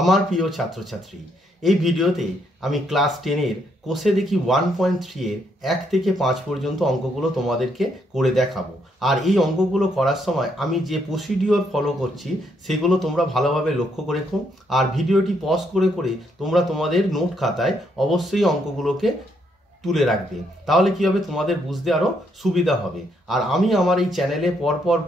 আমার প্রিয় ছাত্রছাত্রী, এই ভিডিওতে আমি ক্লাস 10-এর কোষে দেখি 1.3 এর 1 থেকে 5 পর্যন্ত অঙ্কগুলো তোমাদেরকে করে দেখাবো। আর এই অঙ্কগুলো করার সময় আমি যে প্রসিডিওর ফলো করছি সেগুলো তোমরা ভালোভাবে লক্ষ্য করে রেখো। আর ভিডিওটি পজ করে করে তোমরা তোমাদের নোট খাতায় অবশ্যই অঙ্কগুলোকে তুলে রাখবে, তাহলে কি হবে, তোমাদের বুঝতে আরও সুবিধা হবে। আর আমি আমার এই চ্যানেলে পরপর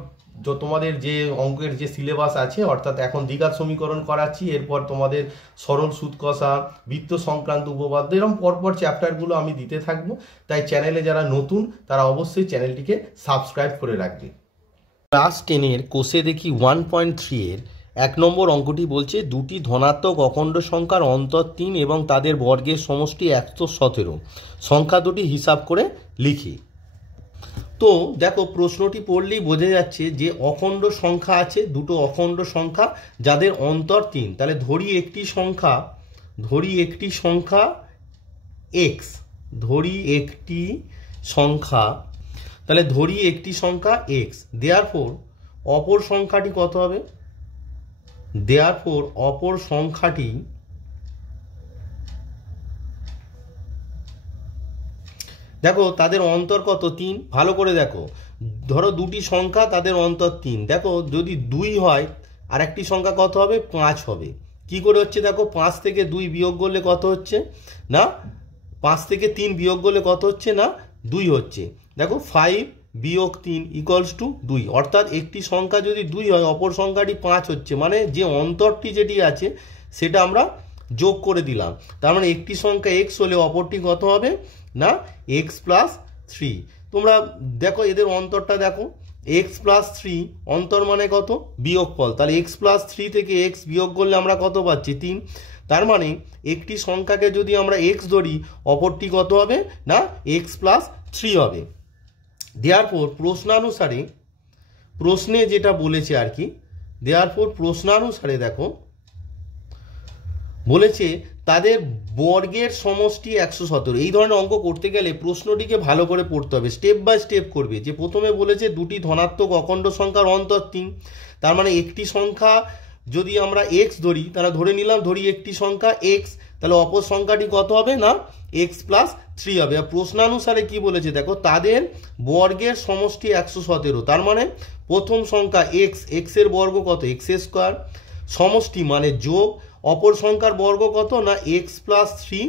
তোমাদের যে অঙ্কের যে সিলেবাস আছে, অর্থাৎ এখন দ্বিঘাত সমীকরণ করাচ্ছি, এরপর তোমাদের সরল সুদ কষা, বৃত্ত সংক্রান্ত উপপাদ্য, এরকম পরপর চ্যাপ্টারগুলো আমি দিতে থাকবো। তাই চ্যানেলে যারা নতুন তারা অবশ্যই চ্যানেলটিকে সাবস্ক্রাইব করে রাখবে। ক্লাস 10-এর কোষে দেখি 1.3 এর 1 নম্বর অঙ্কটি বলছে দুটি ধনাত্মক অখণ্ড সংখ্যার অন্তর 3 এবং তাদের বর্গের সমষ্টি 117। সংখ্যা দুটি হিসাব করে লিখি। তো দেখো, প্রশ্নটি পড়লেই বোঝা যাচ্ছে যে অখণ্ড সংখ্যা আছে, দুটো অখণ্ড সংখ্যা যাদের অন্তর 3। তাহলে ধরি একটি সংখ্যা x, ধরি একটি সংখ্যা x, দেয়ারফোর অপর সংখ্যাটি কত হবে? অপর সংখ্যাটি দেখো তাদের অন্তর কত? 3। ভালো করে দেখো, ধরো দুটি সংখ্যা তাদের অন্তর 3। দেখো যদি 2 হয় আর একটি সংখ্যা কত হবে? 5 হবে। কি করে হচ্ছে দেখো, 5 থেকে 2 বিয়োগ করলে কত হচ্ছে না 5 থেকে 3 বিয়োগ করলে কত হচ্ছে না 2 হচ্ছে। দেখো 5 বিয়োগ 3 ইকুয়ালস টু 2, অর্থাৎ একটি সংখ্যা যদি 2 হয় অপর সংখ্যাটি 5 হচ্ছে, মানে যে অন্তরটি যেটি আছে সেটা আমরা যোগ করে দিলাম। তার মানে একটি সংখ্যা x হলে অপরটি কত হবে না x প্লাস 3। তোমরা দেখো এদের অন্তরটা দেখো, x প্লাস 3 অন্তর মানে কত? বিয়োগফল। তাহলে x প্লাস 3 থেকে x বিয়োগ করলে আমরা কত পাচ্ছি? 3। তার মানে একটি সংখ্যাকে যদি আমরা x ধরি অপরটি কত হবে না x প্লাস 3 হবে। দেয়ারফোর প্রশ্নে যেটা বলেছে আর কি, প্রশ্নানুসারে দেখো বলেছে তাদের বর্গের সমষ্টি 117। এই ধরনের অঙ্ক করতে গেলে প্রশ্নটিকে ভালো করে পড়তে হবে, স্টেপ বাই স্টেপ করবে। যে প্রথমে বলেছে দুটি ধনাত্মক অখণ্ড সংখ্যার অন্তর 3, তার মানে একটি সংখ্যা যদি আমরা x ধরি, তাহলে ধরি একটি সংখ্যা x, তাহলে অপর সংখ্যাটি কত হবে না x প্লাস 3 হবে। আর প্রশ্নানুসারে কি বলেছে দেখো, তাদের বর্গের সমষ্টি 117। তার মানে প্রথম সংখ্যা x এর বর্গ কত? x স্কোয়ার, সমষ্টি মানে যোগ, অপর সংখ্যার বর্গ কত না x প্লাস 3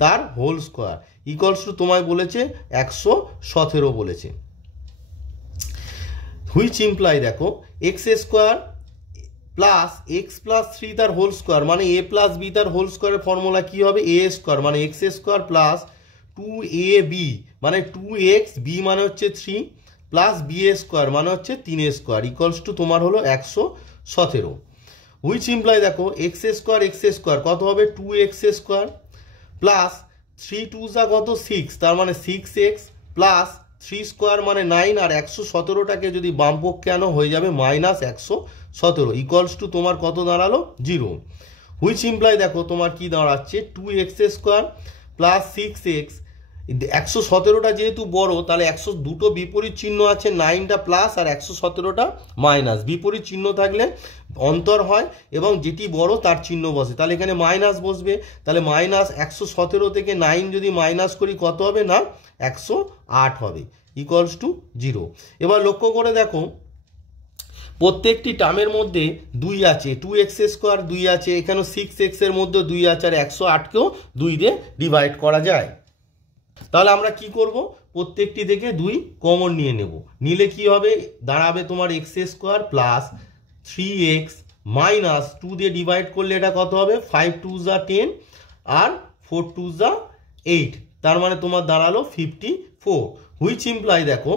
তার হোল স্কোয়ার ইকুয়ালস টু তোমায় বলেছে 117 বলেছে। হুইচ ইমপ্লাই দেখো x square plus x plus 3 তার হোল স্কোয়ার মানে a প্লাস b তার হোল স্কোয়ারের ফর্মুলা কি হবে? a স্কোয়ার মানে x স্কোয়ার প্লাস 2ab মানে 2x, b মানে হচ্ছে 3 প্লাস b স্কোয়ার মানে হচ্ছে 3 স্কোয়ার ইকুয়ালস টু তোমার হলো 117। হুইচ ইমপ্লাই দেখো x স্কোয়ার কত হবে? 2x স্কোয়ার প্লাস 3 2 যা কত 6, তার মানে 6x প্লাস 3 স্কোয়ার মানে 9, আর 117টাকে যদি বাম পক্ষে আনো হয়ে যাবে মাইনাস 117 ইকুয়ালস টু তোমার কত দাঁড়ালো? 0। হুইচ ইমপ্লাই দেখো তোমার কি দাঁড়াচ্ছে? 2x স্কোয়ার প্লাস 6x, 117টা যেহেতু বড় তাহলে দুটো বিপরীত চিহ্ন আছে, 9টা প্লাস আর 117টা মাইনাস। বিপরীত চিহ্ন থাকলে অন্তর হয় এবং যেটি বড় তার চিহ্ন বসে, তাহলে এখানে মাইনাস বসবে। তাহলে মাইনাস 117 থেকে 9 যদি মাইনাস করি কত হবে না 108 হবে ইকুয়ালস টু 0। এবার লক্ষ্য করে দেখো প্রত্যেকটি টার্মের মধ্যে 2 আছে, 2x স্কোয়ার 2 আছে, এখানে 6x এর মধ্যে 2 আছে, আর 108কেও 2 দিয়ে ডিভাইড করা যায়। তাহলে আমরা কি করব? প্রত্যেকটি থেকে 2 কমন নিয়ে নেব। নিলে কি হবে? দাঁড়াবে তোমার x square plus 3x minus 2 দিয়ে ডিভাইড করলে এটা কত হবে? 5 2 যা 10 আর 4 2 যা 8, তার মানে তোমার দাঁড়ালো 54। হুইচ ইমপ্লাই দেখো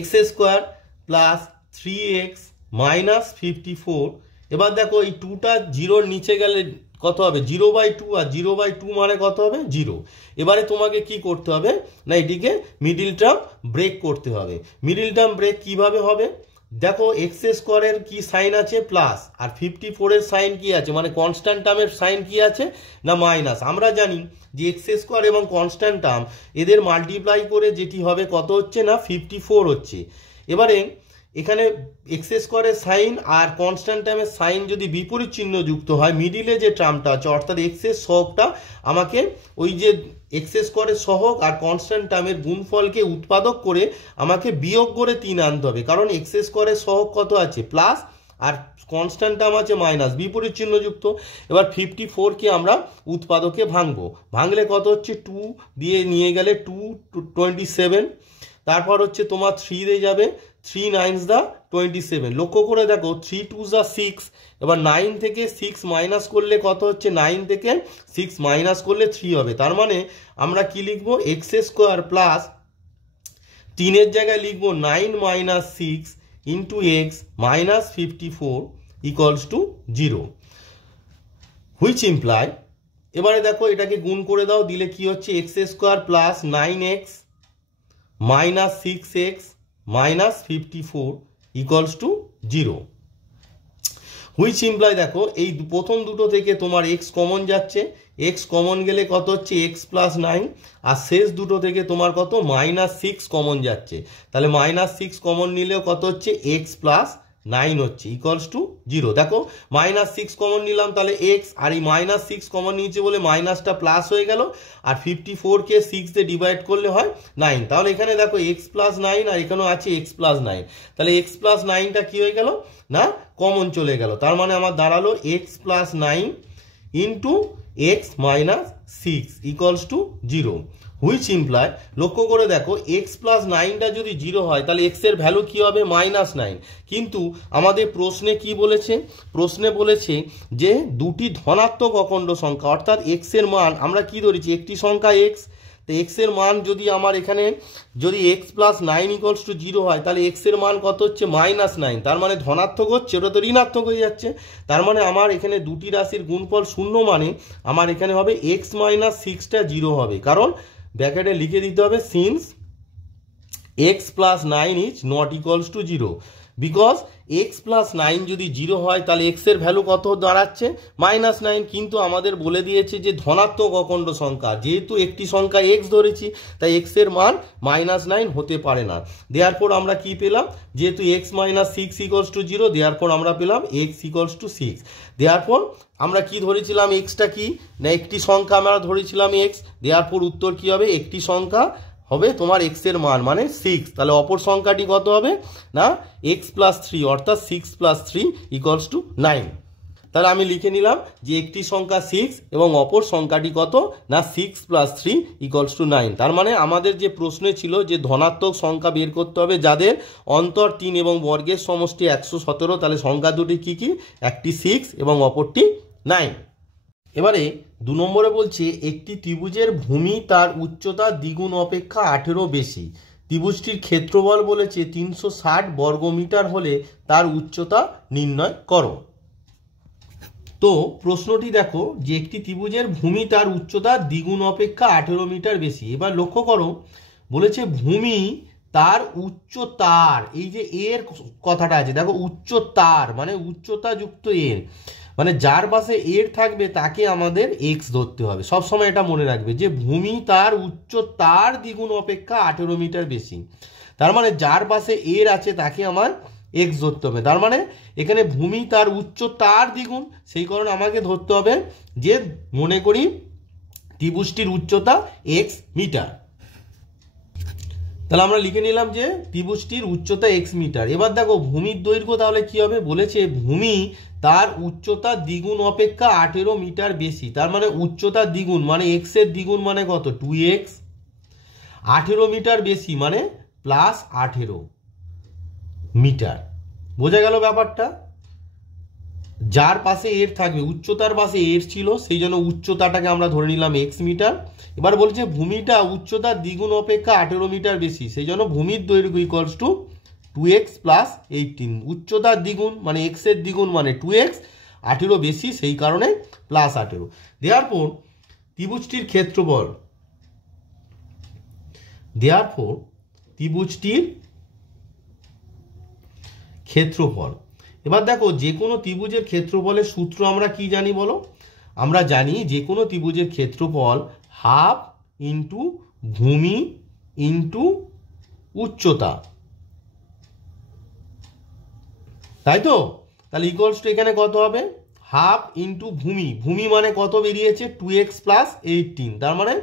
x square plus 3x minus 54। এবার দেখো এই 2টা 0-র নিচে গেলে কত হবে? 0/2, আর 0/2 মানে কত হবে? 0। এবারে তোমাকে কি করতে হবে না এটিকে মিডিল টার্ম ব্রেক করতে হবে। মিডিল টার্ম ব্রেক কিভাবে হবে? দেখো x স্কোয়ারের কি সাইন আছে? প্লাস, আর 54-এর সাইন কি আছে মানে কনস্ট্যান্ট টার্মের সাইন কি আছে না মাইনাস। আমরা জানি যে x স্কোয়ার এবং কনস্ট্যান্ট টার্ম এদের মাল্টিপ্লাই করে যেটি হবে কত হচ্ছে না 54 হচ্ছে। এবারে এখানে এক্স স্কোয়ারের সাইন আর কনস্ট্যান্ট টার্মের সাইন যদি বিপরীত চিহ্ন যুক্ত হয়, মিডিলে যে টার্মটা আছে অর্থাৎ এক্সের সহগটা আমাকে ওই যে এক্স স্কোয়ারের সহগ আর কনস্ট্যান্ট টার্মের গুণফলকে উৎপাদক করে আমাকে বিয়োগ করে 3 আনতে হবে, কারণ এক্স স্কোয়ারের সহগ কত আছে প্লাস আর কনস্ট্যান্ট টার্ম আছে মাইনাস, বিপরীত চিহ্ন যুক্ত। এবার 54কে আমরা উৎপাদকে ভাঙবো, ভাঙলে কত হচ্ছে 2 দিয়ে নিয়ে গেলে 227, তারপর হচ্ছে তোমার 3 দিয়ে যাবে, 3 9s দা 27। লক্ষ্য করে দেখো 3 2s দা 6, এবার 9 থেকে 6 মাইনাস করলে কত হচ্ছে, 9 থেকে 6 মাইনাস করলে 3 হবে। তার মানে আমরা কি লিখবো, এক্স স্কোয়ার প্লাস 3 জায়গায় লিখবো 9 minus 6 into x minus 54 equals to 0, which imply, এবারে দেখো এটাকে গুণ করে দাও, দিলে কি হচ্ছে x square plus 9x minus 6x minus 54 equals to 0, which imply দেখো এই প্রথম দুটো থেকে তোমার এক্স কমন যাচ্ছে, এক্স কমন গেলে কত হচ্ছে এক্স প্লাস 9, আর শেষ দুটো থেকে তোমার কত মাইনাস 6 কমন যাচ্ছে, তাহলে মাইনাস 6 কমন নিলেও কত হচ্ছে এক্স প্লাস 9 হচ্ছে ইকুয়ালস টু 0। দেখো মাইনাস 6 কমন নিলাম তাহলে এক্স, আর এই মাইনাস 6 কমন নিয়েছে বলে মাইনাসটা প্লাস হয়ে গেল, আর 54কে 6 দিয়ে ডিভাইড করলে হয় 9, তাহলে এখানে দেখো এক্স প্লাস 9 আর এখানেও আছে এক্স প্লাস 9, তাহলে এক্স প্লাস 9টা কি হয়ে গেল না কমন চলে গেল, তার মানে আমার দাঁড়ালো x plus 9 into x minus 6 equals to 0, which imply, লক্ষ্য করে দেখো এক্স প্লাস 9টা যদি 0 হয় তাহলে এক্স এর ভ্যালু কি হবে মাইনাস 9, কিন্তু আমাদের প্রশ্নে কি বলেছে, প্রশ্নে বলেছে যে দুটি ধনাত্মক অখণ্ড সংখ্যা অর্থাৎ এক্স এর মান আমরা কি ধরেছি একটি সংখ্যা এক্স, তো এক্স এর মান যদি আমার এখানে যদি এক্স প্লাস 9 ইকুয়ালস টু 0 হয় তাহলে এক্স এর মান কত হচ্ছে মাইনাস 9, তার মানে ধনাত্মক হচ্ছে, ওটা তো ঋণাত্মক হয়ে যাচ্ছে, তার মানে আমার এখানে দুটি রাশির গুণফল শূন্য, মানে আমার এখানে হবে এক্স মাইনাস 6টা 0 হবে, কারণ ব্র্যাকেটে লিখে দিতে হবে since x plus 9 is not equals two 0, because x plus 9 যদি 0 হয় তাহলে এক্স এর ভ্যালু কত দাঁড়াচ্ছে মাইনাস 9, কিন্তু আমাদের বলে দিয়েছে যে ধনাত্মক অখণ্ড সংখ্যা, যেহেতু একটি সংখ্যা এক্স ধরেছি তাই এক্স এর মান মাইনাস 9 হতে পারে না, দেয়ারফর আমরা কি পেলাম, যেহেতু x minus 6 equals to 0, therefore আমরা পেলাম এক্স ইকুয়ালস টু 6, দেয়ারফর আমরা কি ধরেছিলাম এক্সটা কি না একটি সংখ্যা আমরা ধরেছিলাম এক্স, দেয়ারফর উত্তর কি হবে একটি সংখ্যা হবে তোমার এক্স এর মান মানে 6, তাহলে অপর সংখ্যাটি কত হবে না এক্স প্লাস 3 অর্থাৎ 6 প্লাস 3 ইকুয়ালস টু 9, তাহলে আমি লিখে নিলাম যে একটি সংখ্যা 6 এবং অপর সংখ্যাটি কত না 6 প্লাস 3 ইকুয়ালস টু 9, তার মানে আমাদের যে প্রশ্নে ছিল যে ধনাত্মক সংখ্যা বের করতে হবে যাদের অন্তর 3 এবং বর্গের সমষ্টি 117, তাহলে সংখ্যা দুটি কি কি, একটি 6 এবং অপরটি 9। এবারে 2 নম্বরে বলছে একটি ত্রিভুজের ভূমি তার উচ্চতা দ্বিগুণ অপেক্ষা 18 বেশি, ত্রিভুজটির ক্ষেত্রফল বলেছে 360 বর্গমিটার হলে তার উচ্চতা নির্ণয় করো। তো প্রশ্নটি দেখো যে একটি ত্রিভুজের ভূমি তার উচ্চতা দ্বিগুণ অপেক্ষা 18 মিটার বেশি, এবার লক্ষ্য করো বলেছে ভূমি তার উচ্চতার, এই যে এর কথাটা আছে দেখো উচ্চতার মানে উচ্চতা যুক্ত এর, মানে যার পাশে এর থাকবে তাকে আমাদের এক্স ধরতে হবে, সবসময় এটা মনে রাখবে যে ভূমি তার উচ্চতার দ্বিগুণ অপেক্ষা 18 মিটার বেশি, তার মানে যার পাশে এর আছে তাকে আমার এক্স ধরতে হবে, তার মানে এখানে ভূমি তার উচ্চতার দ্বিগুণ, সেই কারণে আমাকে ধরতে হবে যে মনে করি ত্রিভুজটির উচ্চতা এক্স মিটার, তাহলে আমরা লিখে নিলাম যে ত্রিভুজটির উচ্চতা এক্স মিটার। এবার দেখো ভূমির দৈর্ঘ্য তাহলে কি হবে, বলেছে ভূমি তার উচ্চতা দ্বিগুণ অপেক্ষা 18 মিটার বেশি, তার মানে উচ্চতা দ্বিগুণ মানে এক্স এর দ্বিগুণ মানে কত 2x, 18 মিটার বেশি মানে প্লাস 18 মিটার, বোঝা গেল ব্যাপারটা, যার পাশে এর থাকবে উচ্চতার পাশে এর ছিল সেই জন্য উচ্চতাটাকে আমরা ধরে নিলাম এক্স মিটার। এবার বলছে ভূমিটা উচ্চতার দ্বিগুণ অপেক্ষা 18 মিটার বেশি, সেই জন্য ভূমির দৈর্ঘ্য ইকুয়ালস টু 2x প্লাস 18, উচ্চতার দ্বিগুণ মানে এক্স এর দ্বিগুণ মানে 2x, 18 বেশি সেই কারণে প্লাস 18, দেয়ারফর ত্রিভুজটির ক্ষেত্রফল, দেয়ারফর ত্রিভুজটির ক্ষেত্রফল, এবার দেখো যে কোনো ত্রিভুজের ক্ষেত্রফলের সূত্র আমরা কি জানি বলো, আমরা জানি যে কোনো ত্রিভুজের ক্ষেত্রফল হাফ ইন্টু ভূমি ইন্টু উচ্চতা, তাই তো? তাহলে ইকুয়ালস টু এখানে কত হবে, হাফ ইন্টু ভূমি, ভূমি মানে কত বেরিয়েছে 2x প্লাস 18, তার মানে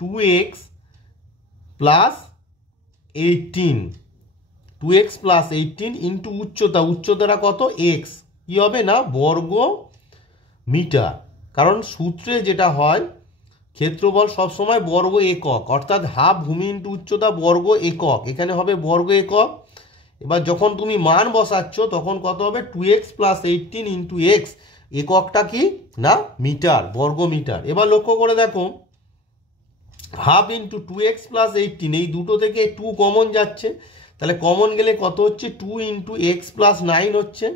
2x plus 18, 2x plus 18 into উচ্চতা, উচ্চতাটা কত x, কি হবে না বর্গ মিটার, কারণ সূত্রে যেটা হয় ক্ষেত্রফল সবসময় বর্গ একক, অর্থাৎ হাফ ভূমি ইন্টু উচ্চতা বর্গ একক, এখানে হবে বর্গ একক। এবার যখন তুমি মান বসাচ্ছ তখন কত হবে 2x প্লাস 18 ইন্টু এক্স, এককটা কি না মিটার, বর্গ মিটার। এবার লক্ষ্য করে দেখো হাফ ইন্টু 2x প্লাস 18, এই দুটো থেকে 2 কমন যাচ্ছে, তাহলে কমন গেলে কত হচ্ছে 2 ইন্টু এক্স প্লাস 9 হচ্ছে,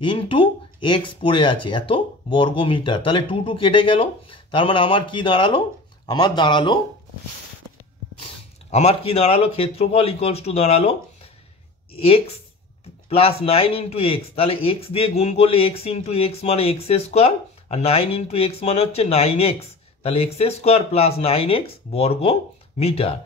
ইন্টু এক্স পড়ে আছে এত বর্গ মিটার, তাহলে 2 2 কেটে গেল, তার মানে আমার কি দাঁড়ালো, আমার কি দাঁড়ালো ক্ষেত্রফল ইকুয়ালস টু দাঁড়ালো এক্স প্লাস 9 ইন্টু এক্স, তাহলে এক্স দিয়ে গুণ করলে এক্স ইন্টু এক্স মানে এক্স স্কোয়ার, আর 9 ইন্টু এক্স মানে হচ্ছে 9x, তাহলে এক্স স্কোয়ার প্লাস 9x বর্গ মিটার।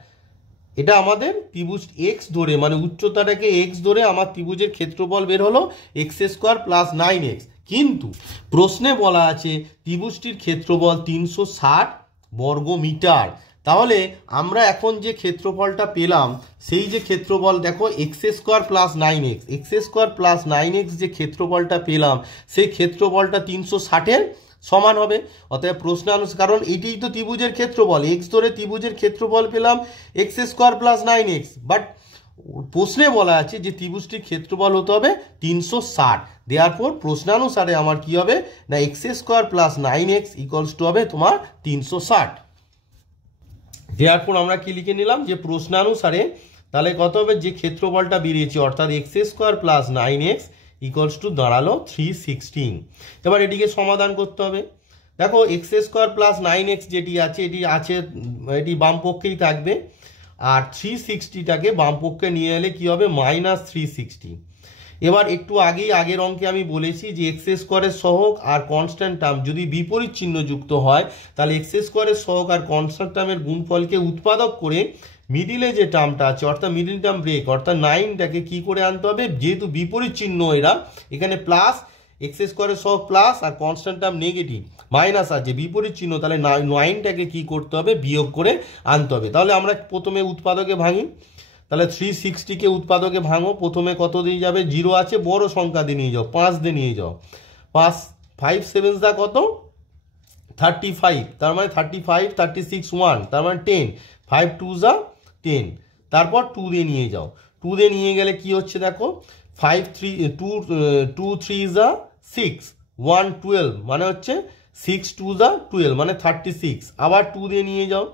এটা আমাদের ত্রিভুজ এক্স ধরে মানে উচ্চতাটাকে এক্স ধরে আমার ত্রিভুজের ক্ষেত্রফল বের হলো এক্স স্কোয়ার প্লাস 9x, কিন্তু প্রশ্নে বলা আছে ত্রিভুজটির ক্ষেত্রফল 360 বর্গ মিটার। তাহলে আমরা এখন যে ক্ষেত্রফলটা পেলাম সেই যে ক্ষেত্রফল দেখো x square plus 9x, x square plus 9x যে ক্ষেত্রফলটা পেলাম সেই ক্ষেত্রফলটা 360-এর সমান হবে। অতএব প্রশ্নানুসারে, কারণ এটিই তো ত্রিভুজের ক্ষেত্রফল, এক্স ধরে ত্রিভুজের ক্ষেত্রফল পেলাম x square plus 9x, but প্রশ্নে বলা আছে যে ত্রিভুজটির ক্ষেত্রফল হতে হবে 360, দেয়ারফর প্রশ্নানুসারে আমার কি হবে না x square plus 9x equals to হবে তোমার 360। দেয়ারফর আমরা কি লিখে নিলাম যে প্রশ্নানুসারে তাহলে কত হবে যে ক্ষেত্রফলটা বেরিয়েছে অর্থাৎ x square plus 9x equals to দাঁড়ালো 316। এবার এটিকে সমাধান করতে হবে। দেখো এক্স স্কোয়ার প্লাস 9x যেটি আছে এটি বাম পক্ষেই থাকবে, আর 360টাকে বাম পক্ষে নিয়ে এলে কি হবে মাইনাস 360। এবার একটু আগের অঙ্কে আমি বলেছি যে এক্স স্কোয়ারের সহগ আর কনস্ট্যান্ট টার্ম যদি বিপরীত চিহ্ন যুক্ত হয় তাহলে এক্স স্কোয়ারের সহগ আর কনস্ট্যান্ট টার্মের গুণফলকে উৎপাদক করে মিডিলে যে টার্মটা আছে অর্থাৎ মিডিল টার্ম ব্রেক অর্থাৎ 9টাকে কি করে আনতে হবে, যেহেতু বিপরীত চিহ্ন এরা এখানে প্লাস এক্স স্কোয়ারের সহগ প্লাস আর কনস্ট্যান্ট টার্ম নেগেটিভ মাইনাস আছে বিপরীত চিহ্ন, তাহলে 9টাকে কি করতে হবে বিয়োগ করে আনতে হবে। তাহলে আমরা প্রথমে উৎপাদকে ভাঙি, তাহলে 360কে উৎপাদকে ভাঙো, প্রথমে কত দিয়ে যাবে 0 আছে বড় সংখ্যা দিয়ে নিয়ে যাও 5 দিয়ে নিয়ে যাও, 5 5 7 দা কত 35, তার মানে 35 36 1 তার মানে 10, 5 2 যা 10, তারপর 2 দিয়ে নিয়ে যাও, 2 দিয়ে নিয়ে গেলে কি হচ্ছে দেখো 5 3 2 3 যা 6 1 12 মানে হচ্ছে 6 2 যা 12 মানে 36, আবার 2 দিয়ে নিয়ে যাও,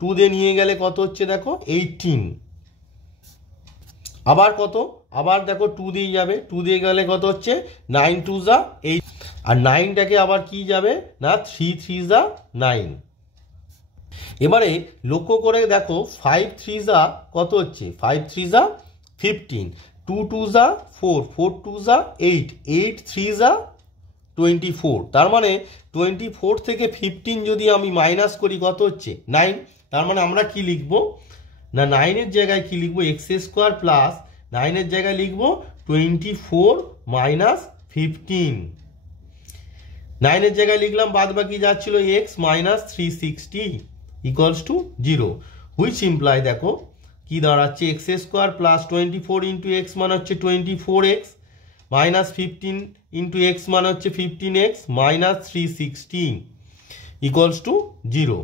2 দিয়ে নিয়ে গেলে কত হচ্ছে দেখো 18, আবার কত আবার দেখো 2 দিয়ে যাবে, 2 দিয়ে গেলে কত হচ্ছে 9 2 যা 8, আর 9টাকে আবার কি যাবে না 3 3 যা 9। এবারে লক্ষ্য করে দেখো 5 3 যা কত হচ্ছে 5 3 যা 15, 2 2 যা 4 4 2 যা 8 8 3 যা 24, তার মানে 24 থেকে 15 যদি আমি মাইনাস করি কত হচ্ছে 9, তার মানে আমরা কি লিখবো না 9-এর জায়গায় কি লিখবো এক্স স্কোয়ার প্লাস 9-এর জায়গায় লিখবো 24 মাইনাস 15, 9-এর জায়গায় লিখলাম বাদ বাকি যাচ্ছিল x minus 360 equals to 0, which imply দেখো কি দাঁড়াচ্ছে x square plus 24 into x মানে হচ্ছে 24x মাইনাস 15 ইন্টু এক্স মানে হচ্ছে 15x মাইনাস 360 ইকুয়ালস টু 0।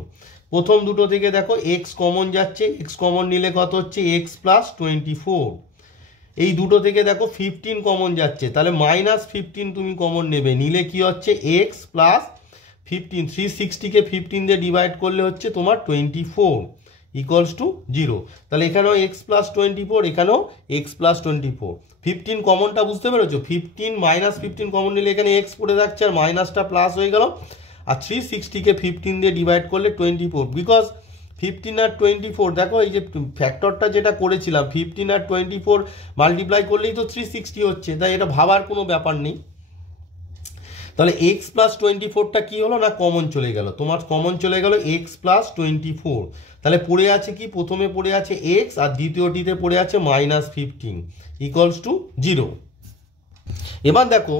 প্রথম দুটো থেকে দেখো এক্স কমন যাচ্ছে, এক্স কমন নিলে কত হচ্ছে এক্স প্লাস 24, এই দুটো থেকে দেখো 15 কমন যাচ্ছে তাহলে মাইনাস 15 তুমি কমন নেবে, নিলে কি হচ্ছে এক্স প্লাস 15, 360কে 15 দিয়ে ডিভাইড করলে হচ্ছে তোমার 24 ইকুয়ালস টু 0, তাহলে এখানেও এক্স প্লাস 24 এখানেও এক্স প্লাস 24, 15 কমনটা বুঝতে পেরেছো, 15 মাইনাস 15 কমন নিলে এখানে এক্স পড়ে যাচ্ছে আর মাইনাসটা প্লাস হয়ে গেল, আর 360কে 15 দিয়ে ডিভাইড করলে 24, বিকজ 15 আর 24 দেখো এই যে ফ্যাক্টরটা যেটা করেছিলাম 15 আর 24 মাল্টিপ্লাই করলেই তো 360 হচ্ছে, তাই এটা ভাবার কোনো ব্যাপার নেই। তাহলে এক্স প্লাস 24টা কি হলো না কমন চলে গেল, তোমার কমন চলে গেল এক্স প্লাস 24, তাহলে পড়ে আছে কি প্রথমে পড়ে আছে এক্স আর দ্বিতীয়টিতে পড়ে আছে মাইনাস 15 ইকুয়ালস টু 0। এবার দেখো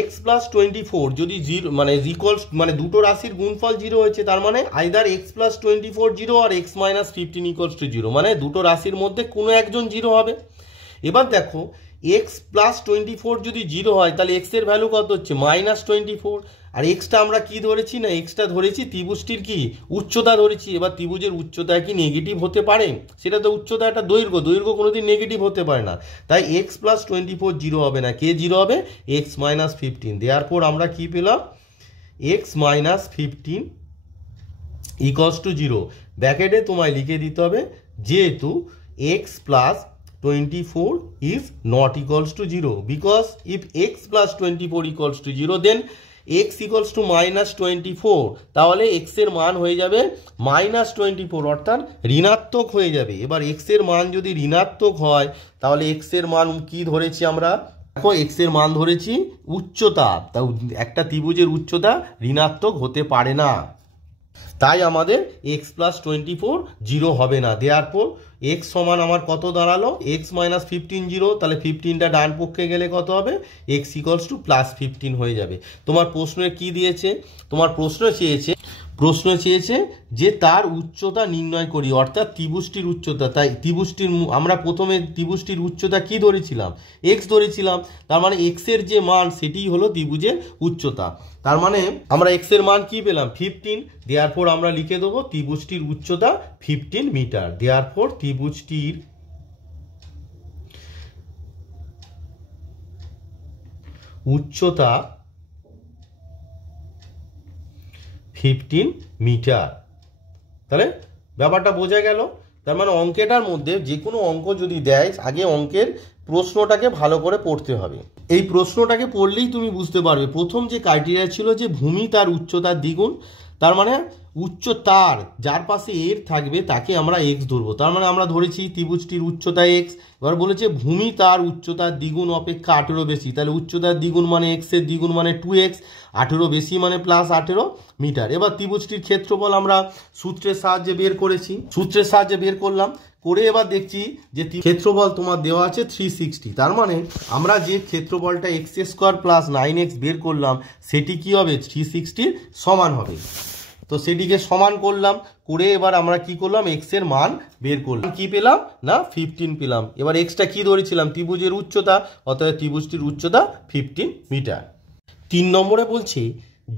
এক্স প্লাস 24 যদি জিরো মানে ইকুয়ালস মানে দুটো রাশির গুণফল জিরো হয়েছে, তার মানে আইদার এক্স প্লাস 24 জিরো আর x minus 15 equals to zero, মানে দুটো রাশির মধ্যে কোনো একজন জিরো হবে। এবার দেখো এক্স প্লাস 24 যদি জিরো হয় তাহলে এক্স এর ভ্যালু কত হচ্ছে -24, আর এক্সটা আমরা কি ধরেছি না এক্সটা ধরেছি ত্রিভুজটির কি উচ্চতা ধরেছি। এবার ত্রিভুজের উচ্চতা কি নেগেটিভ হতে পারে? সেটা তো উচ্চতা একটা দৈর্ঘ্য কোনোদিন নেগেটিভ হতে পারে না, তাই এক্স প্লাস 24 জিরো হবে না, কে জিরো হবে? X minus 15। দেয়ারফর আমরা কি পেলাম? X minus 15 equals to zero. ব্র্যাকেটে তোমায় লিখে দিতে হবে যেহেতু x plus 24 is not equals to 0, because if x plus 24 equals to 0 then x equals to -24, তাহলে x এর মান হয়ে যাবে -24 অর্থাৎ ঋণাত্মক হয়ে যাবে। এবার x এর মান যদি ঋণাত্মক হয় তাহলে x এর মান কি ধরেছি আমরা? দেখো x এর মান ধরেছি উচ্চতা, তাও একটা ত্রিভুজের উচ্চতা ঋণাত্মক হতে পারে না, তাই আমাদের এক্স প্লাস 24 জিরো হবে না। দেয়ারফর এক্স সমান আমার কত দাঁড়ালো? এক্স মাইনাস 15 জিরো, তাহলে 15টা ডান পক্ষে গেলে কত হবে? এক্স ইকুয়ালস টু +15 হয়ে যাবে। তোমার প্রশ্নে কি দিয়েছে? তোমার প্রশ্ন চেয়েছে যে তার উচ্চতা নির্ণয় করি, অর্থাৎ ত্রিভুজটির উচ্চতা। তাই আমরা প্রথমে ত্রিভুজটির উচ্চতা কি ধরেছিলাম? এক্স ধরেছিলাম, তার মানে এক্স এর যে মান সেটিই হলো ত্রিভুজের উচ্চতা। তার মানে আমরা এক্স এর মান কি পেলাম? 15। দেয়ারফর আমরা লিখে দেবো ত্রিভুজটির উচ্চতা 15 মিটার। দেয়ারফর ত্রিভুজটির উচ্চতা 15 মিটার। তাহলে ব্যাপারটা বোঝা গেল। তার মানে অঙ্কেটার মধ্যে যে কোনো অঙ্ক যদি দেয় আগে অঙ্কের প্রশ্নটাকে ভালো করে পড়তে হবে। এই প্রশ্নটাকে পড়লেই তুমি বুঝতে পারবে প্রথম যে ক্রাইটেরিয়া ছিল যে ভূমি তার উচ্চতার দ্বিগুণ, তার মানে উচ্চতার যার পাশে এর থাকবে তাকে আমরা এক্স ধরবো। তার মানে আমরা ধরেছি ত্রিভুজটির উচ্চতা এক্স। এবার বলেছে ভূমি তার উচ্চতার দ্বিগুণ অপেক্ষা 18 বেশি, তাহলে উচ্চতার দ্বিগুণ মানে এক্স এর দ্বিগুণ মানে 2x, 18 বেশি মানে +18 মিটার। এবার ত্রিভুজটির ক্ষেত্রফল আমরা সূত্রের সাহায্যে বের করলাম, করে এবার দেখছি যে ক্ষেত্রফল তোমার দেওয়া আছে 360। তার মানে আমরা যে ক্ষেত্রফলটা x² + 9x বের করলাম সেটি কি হবে? 360 সমান হবে। তো সেটিকে সমান করলাম, করে এবার আমরা কি করলাম? এক্স এর মান বের করলাম। কি পেলাম না? 15 পেলাম। এবার এক্সটা কি ধরেছিলাম? ত্রিভুজের উচ্চতা, অর্থাৎ ত্রিভুজটির উচ্চতা 15 মিটার। 3 নম্বরে বলছে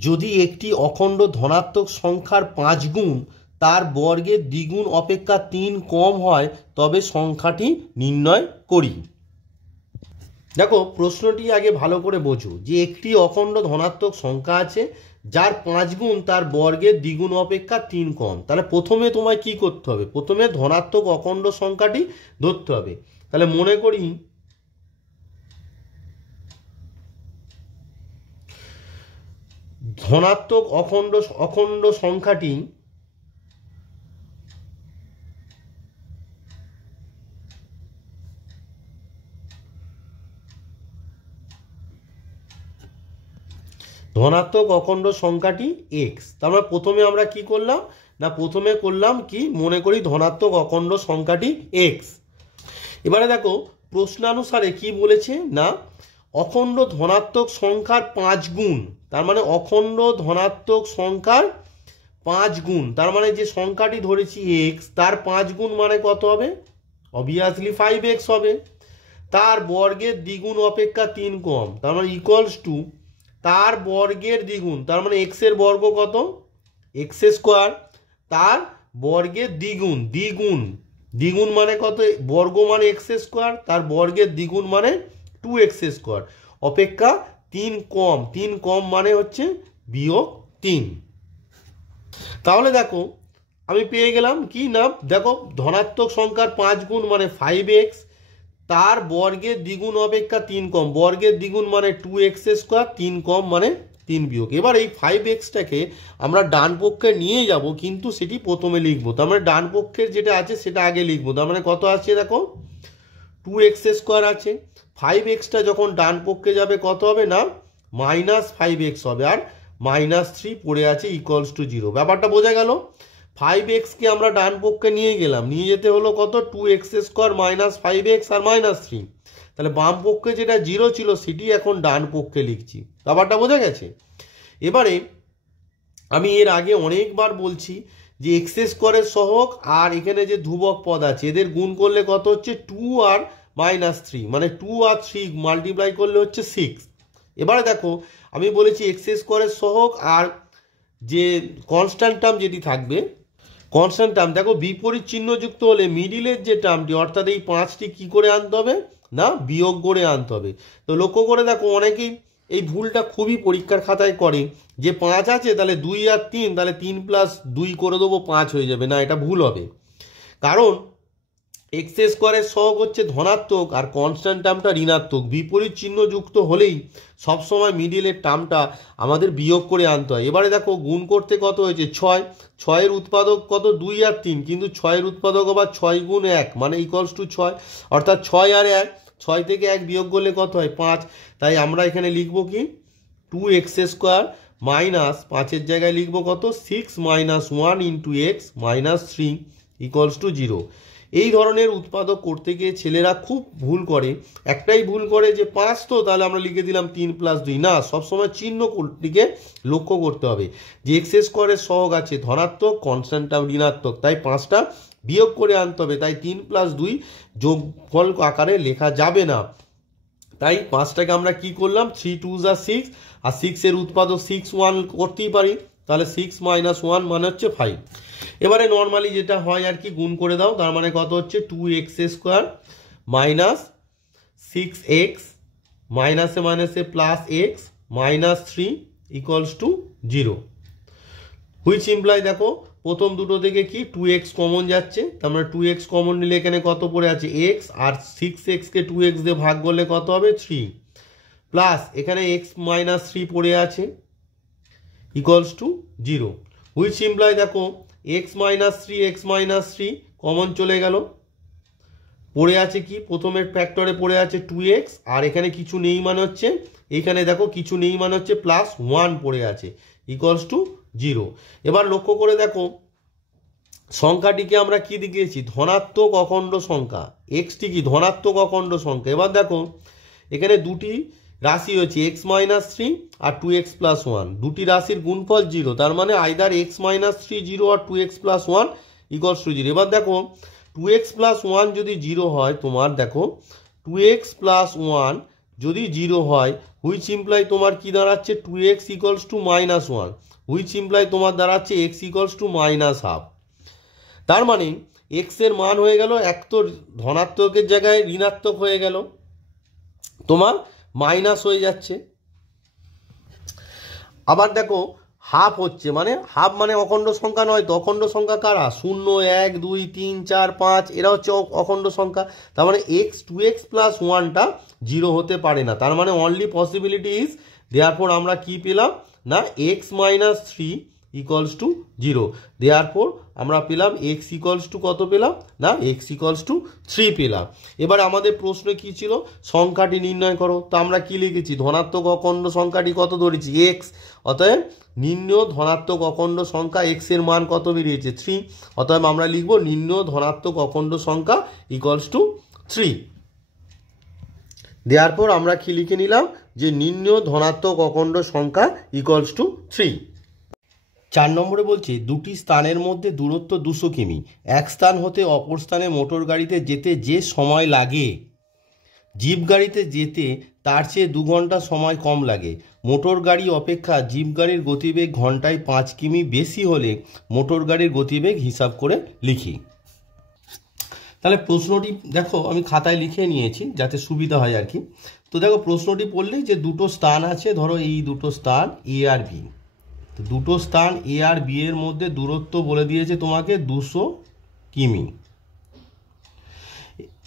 যদি একটি অখণ্ড ধনাত্মক সংখ্যার 5 গুণ তার বর্গের দ্বিগুণ অপেক্ষা 3 কম হয় তবে সংখ্যাটি নির্ণয় করি। দেখো প্রশ্নটি আগে ভালো করে বোঝো যে একটি অখণ্ড ধনাত্মক সংখ্যা আছে যার 5 গুণ তার বর্গের দ্বিগুণ অপেক্ষা 3 কম। তাহলে প্রথমে তোমায় কি করতে হবে? প্রথমে ধনাত্মক অখণ্ড সংখ্যাটি ধরতে হবে। তাহলে মনে করি ধনাত্মক অখণ্ড সংখ্যাটি ধনাত্মক অখণ্ড সংখ্যাটি এক্স। তারপরে প্রথমে আমরা কি করলাম না? প্রথমে করলাম কি? মনে করি ধনাত্মক অখণ্ড সংখ্যাটি এক্স। এবারে দেখো প্রশ্নানুসারে কি বলেছে না অখণ্ড ধনাত্মক সংখ্যার 5 গুণ, তার মানে অখণ্ড ধনাত্মক সংখ্যার 5 গুণ, তার মানে যে সংখ্যাটি ধরেছি এক্স তার 5 গুণ মানে কত হবে? অবভিয়াসলি 5x হবে। তার বর্গের দ্বিগুণ অপেক্ষা 3 কম, তার মানে ইকুয়ালস টু তার বর্গের দ্বিগুণ, তার মানে এক্স এর বর্গ কত? x², তার বর্গের দ্বিগুণ মানে কত? বর্গ মানে x², তার বর্গের দ্বিগুণ মানে 2x² অপেক্ষা 3 কম। 3 কম মানে হচ্ছে -3। তাহলে দেখো আমি পেয়ে গেলাম কি না? দেখো ধনাত্মক সংখ্যার 5 গুণ মানে 5x, তার বর্গের দ্বিগুণ অপেক্ষা 3 কম, বর্গের দ্বিগুণ মানে 2x², 3 কম মানে 3 বিয়োগ। এবার এই 5xটাকে আমরা ডান পক্ষে নিয়ে যাব, কিন্তু সেটি প্রথমে লিখবো। তার মানে ডান পক্ষের যেটা আছে সেটা আগে লিখবো। তার মানে কত আছে দেখো? 2x² আছে। 5xটা যখন ডান পক্ষে যাবে কত হবে না? -5x হবে, আর -3 পড়ে আছে ইকুয়ালস টু 0। ব্যাপারটা বোঝা গেল? 5xকে আমরা ডান পক্ষে নিয়ে গেলাম, নিয়ে যেতে হলো কত? 2x² - 5x আর -3। তাহলে বাম পক্ষে যেটা 0 ছিল সেটি এখন ডান পক্ষে লিখছি। ব্যাপারটা বোঝা গেছে? এবারে আমি এর আগে অনেকবার বলছি যে এক্স স্কোয়ারের সহগ আর এখানে যে ধ্রুবক পদ আছে এদের গুণ করলে কত হচ্ছে 2 আর -3, মানে 2 আর 3 মাল্টিপ্লাই করলে হচ্ছে 6। এবারে দেখো আমি বলেছি এক্স স্কোয়ারের সহগ আর যে কনস্ট্যান্ট টার্ম যেটি থাকবে, কনস্ট্যান্ট টার্ম দেখো বিপরীত চিহ্নযুক্ত হলে মিডিলের যে টার্মটি অর্থাৎ এই 5টি কি করে আনতে হবে না বিয়োগ করে আনতে হবে। তো লক্ষ্য করে দেখো অনেকেই এই ভুলটা খুবই পরীক্ষার খাতায় করে যে 5 আছে তাহলে 2 আর 3, তাহলে 3 + 2 করে দেবো 5 হয়ে যাবে। না, এটা ভুল হবে, কারণ এক্স স্কোয়ারের সহগ হচ্ছে ধনাত্মক আর কনস্ট্যান্ট টার্মটা ঋণাত্মক। বিপরীত চিহ্ন যুক্ত হলেই সবসময় মিডিলের টার্মটা আমাদের বিয়োগ করে আনতে হয়। এবারে দেখো গুণ করতে কত হয়েছে 6, 6-এর উৎপাদক কত 2 আর 3, কিন্তু 6-এর উৎপাদক আবার 6 × 1 মানে = 6, অর্থাৎ 6 আর 1, 6 থেকে 1 বিয়োগ করলে কত হয় 5। তাই আমরা এখানে লিখব কি 2x² মাইনাস 5-এর জায়গায় লিখব কত 6 - 1 × x - 3 = 0। এই ধরনের উৎপাদক করতে গিয়ে ছেলেরা খুব ভুল করে, একটাই ভুল করে যে 5 তো তাহলে আমরা লিখে দিলাম 3 + 2। না, সবসময় চিহ্নটিকে লক্ষ্য করতে হবে যে এক্স স্কোয়ারের সহগ আছে ধনাত্মক, কনস্ট্যান্ট টার্ম ঋণাত্মক, তাই 5টা বিয়োগ করে আনতে হবে। তাই 3 + 2 যোগফল আকারে লেখা যাবে না। তাই 5টাকে আমরা কি করলাম 3 × 2 = 6, আর 6-এর উৎপাদক 6 1 করতেই পারি, তাহলে 6 - 1 মানে হচ্ছে 5। এবারে নর্মালি যেটা হয় আর কি গুণ করে দাও, তার মানে কত হচ্ছে 2x² - 6x মাইনাসে মাইনাসে +x -3 = 0, হুইচ ইমপ্লাই দেখো প্রথম দুটো থেকে কি 2x কমন যাচ্ছে, তার মানে 2x কমন নিলে এখানে কত পড়ে আছে x, আর 6x কে 2x দিয়ে ভাগ করলে কত হবে 3, প্লাস এখানে x - 3 পড়ে আছে = 0, হুইচ ইমপ্লাই দেখো x - 3 কমন চলে গেল, পড়ে আছে কি প্রথমের ফ্যাক্টরে পড়ে আছে 2x, আর এখানে কিছু নেই মানে হচ্ছে এখানে দেখো কিছু নেই মানে হচ্ছে +1 পড়ে আছে = 0। এবার লক্ষ্য করে দেখো সংখ্যাটিকে আমরা কি দেখিয়েছি ধনাত্মক অখণ্ড সংখ্যা, এক্সটি কি ধনাত্মক অখণ্ড সংখ্যা। এবার দেখো এখানে দুটি রাশি হচ্ছে x - 3 আর 2x + 1, দুটি রাশির গুণফল 0, তার মানে আইদার x - 3 0 আর 2x + 1 = 0। এবার দেখো 2x + 1 যদি 0 হয়, তোমার দেখো 2x + 1 যদি 0 হয়, হুইচ ইমপ্লাই তোমার কি দাঁড়াচ্ছে 2x = -1, হুইচ ইমপ্লাই তোমার দাঁড়াচ্ছে x = -1/2। তার মানে x এর মান হয়ে গেল এক তো ধনাত্মকের জায়গায় ঋণাত্মক হয়ে গেল, তোমার মাইনাস হয়ে যাচ্ছে। আবার দেখো হাফ হচ্ছে, মানে হাফ মানে অখণ্ড সংখ্যা নয় তো, অখণ্ড সংখ্যা কারা 0 1 2 3 4 5 এরা হচ্ছে অখণ্ড সংখ্যা। তার মানে 2x + 1টা 0 হতে পারে না, তার মানে অনলি পসিবিলিটি ইজ, দেয়ারফর আমরা কি পেলাম না x - 3 = 0, দেয়ারফর আমরা পেলাম x = কত পেলাম না x = 3 পেলাম। এবার আমাদের প্রশ্ন কি ছিল সংখ্যাটি নির্ণয় করো, তো আমরা কি লিখেছি ধনাত্মক অখণ্ড সংখ্যাটি কত ধরেছি x, অতএব নির্ণয় ধনাত্মক অখণ্ড সংখ্যা x এর মান কত বেরিয়েছে 3, অতএব আমরা লিখব নির্ণয় ধনাত্মক অখণ্ড সংখ্যা = 3। দেয়ারপর আমরা কি লিখে নিলাম যে নির্ণয় ধনাত্মক অখণ্ড সংখ্যা = 3। 4 নম্বরে বলছে দুটি স্থানের মধ্যে দূরত্ব 200 কিমি, এক স্থান হতে অপর স্থানে মোটর গাড়িতে যেতে যে সময় লাগে জিপ গাড়িতে যেতে তার চেয়ে 2 ঘন্টা সময় কম লাগে। মোটর গাড়ি অপেক্ষা জিপ গাড়ির গতিবেগ ঘন্টায় 5 কিমি বেশি হলে মোটর গাড়ির গতিবেগ হিসাব করে লিখি। তাহলে প্রশ্নটি দেখো আমি খাতায় লিখে নিয়েছি যাতে সুবিধা হয় আর কি। তো দেখো প্রশ্নটি পড়লেই যে দুটো স্থান আছে, ধরো এই দুটো স্থান এ আর বি, তো দুটো স্থান এ আর বি এর মধ্যে দূরত্ব বলে দিয়েছে তোমাকে 200 কিমি।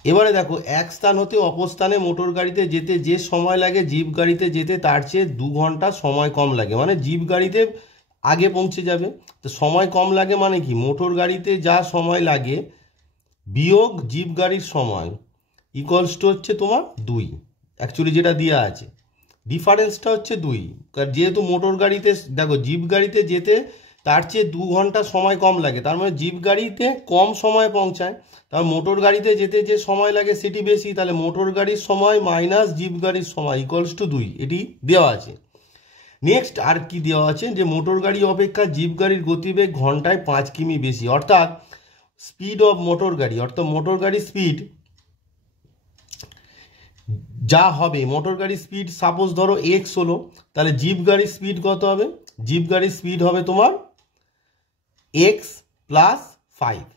এবারে দেখো এক স্থান হতে অপর স্থানে মোটর গাড়িতে যেতে যে সময় লাগে জিপ গাড়িতে যেতে তার চেয়ে 2 ঘন্টা সময় কম লাগে, মানে জিপ গাড়িতে আগে পৌঁছে যাবে। তো সময় কম লাগে মানে কি মোটর গাড়িতে যা সময় লাগে বিয়োগ জিপ গাড়ির সময় = হচ্ছে তোমার 2, অ্যাকচুয়ালি যেটা দেওয়া আছে ডিফারেন্সটা হচ্ছে 2, কারণ যেহেতু মোটর গাড়িতে দেখো জিপ গাড়িতে যেতে তার চেয়ে 2 ঘন্টা সময় কম লাগে, তার মানে জিপ গাড়িতে কম সময়ে পৌঁছায়, তার মোটর গাড়িতে যেতে যে সময় লাগে সেটি বেশি, তাহলে মোটর গাড়ির সময় মাইনাস জিপ গাড়ির সময় ইকুয়ালস টু 2, এটি দেওয়া আছে। নেক্সট আর কি দেওয়া আছে যে মোটর গাড়ি অপেক্ষা জিপ গাড়ির গতিবেগ ঘন্টায় 5 কিমি বেশি, অর্থাৎ স্পিড অফ মোটর গাড়ি, অর্থাৎ মোটর গাড়ির স্পিড যা হবে, মোটর গাড়ির স্পিড সাপোজ ধরো এক্স হলো, তাহলে জিপ গাড়ির স্পিড কত হবে? জিপ গাড়ির স্পিড হবে তোমার এক্স প্লাস 5।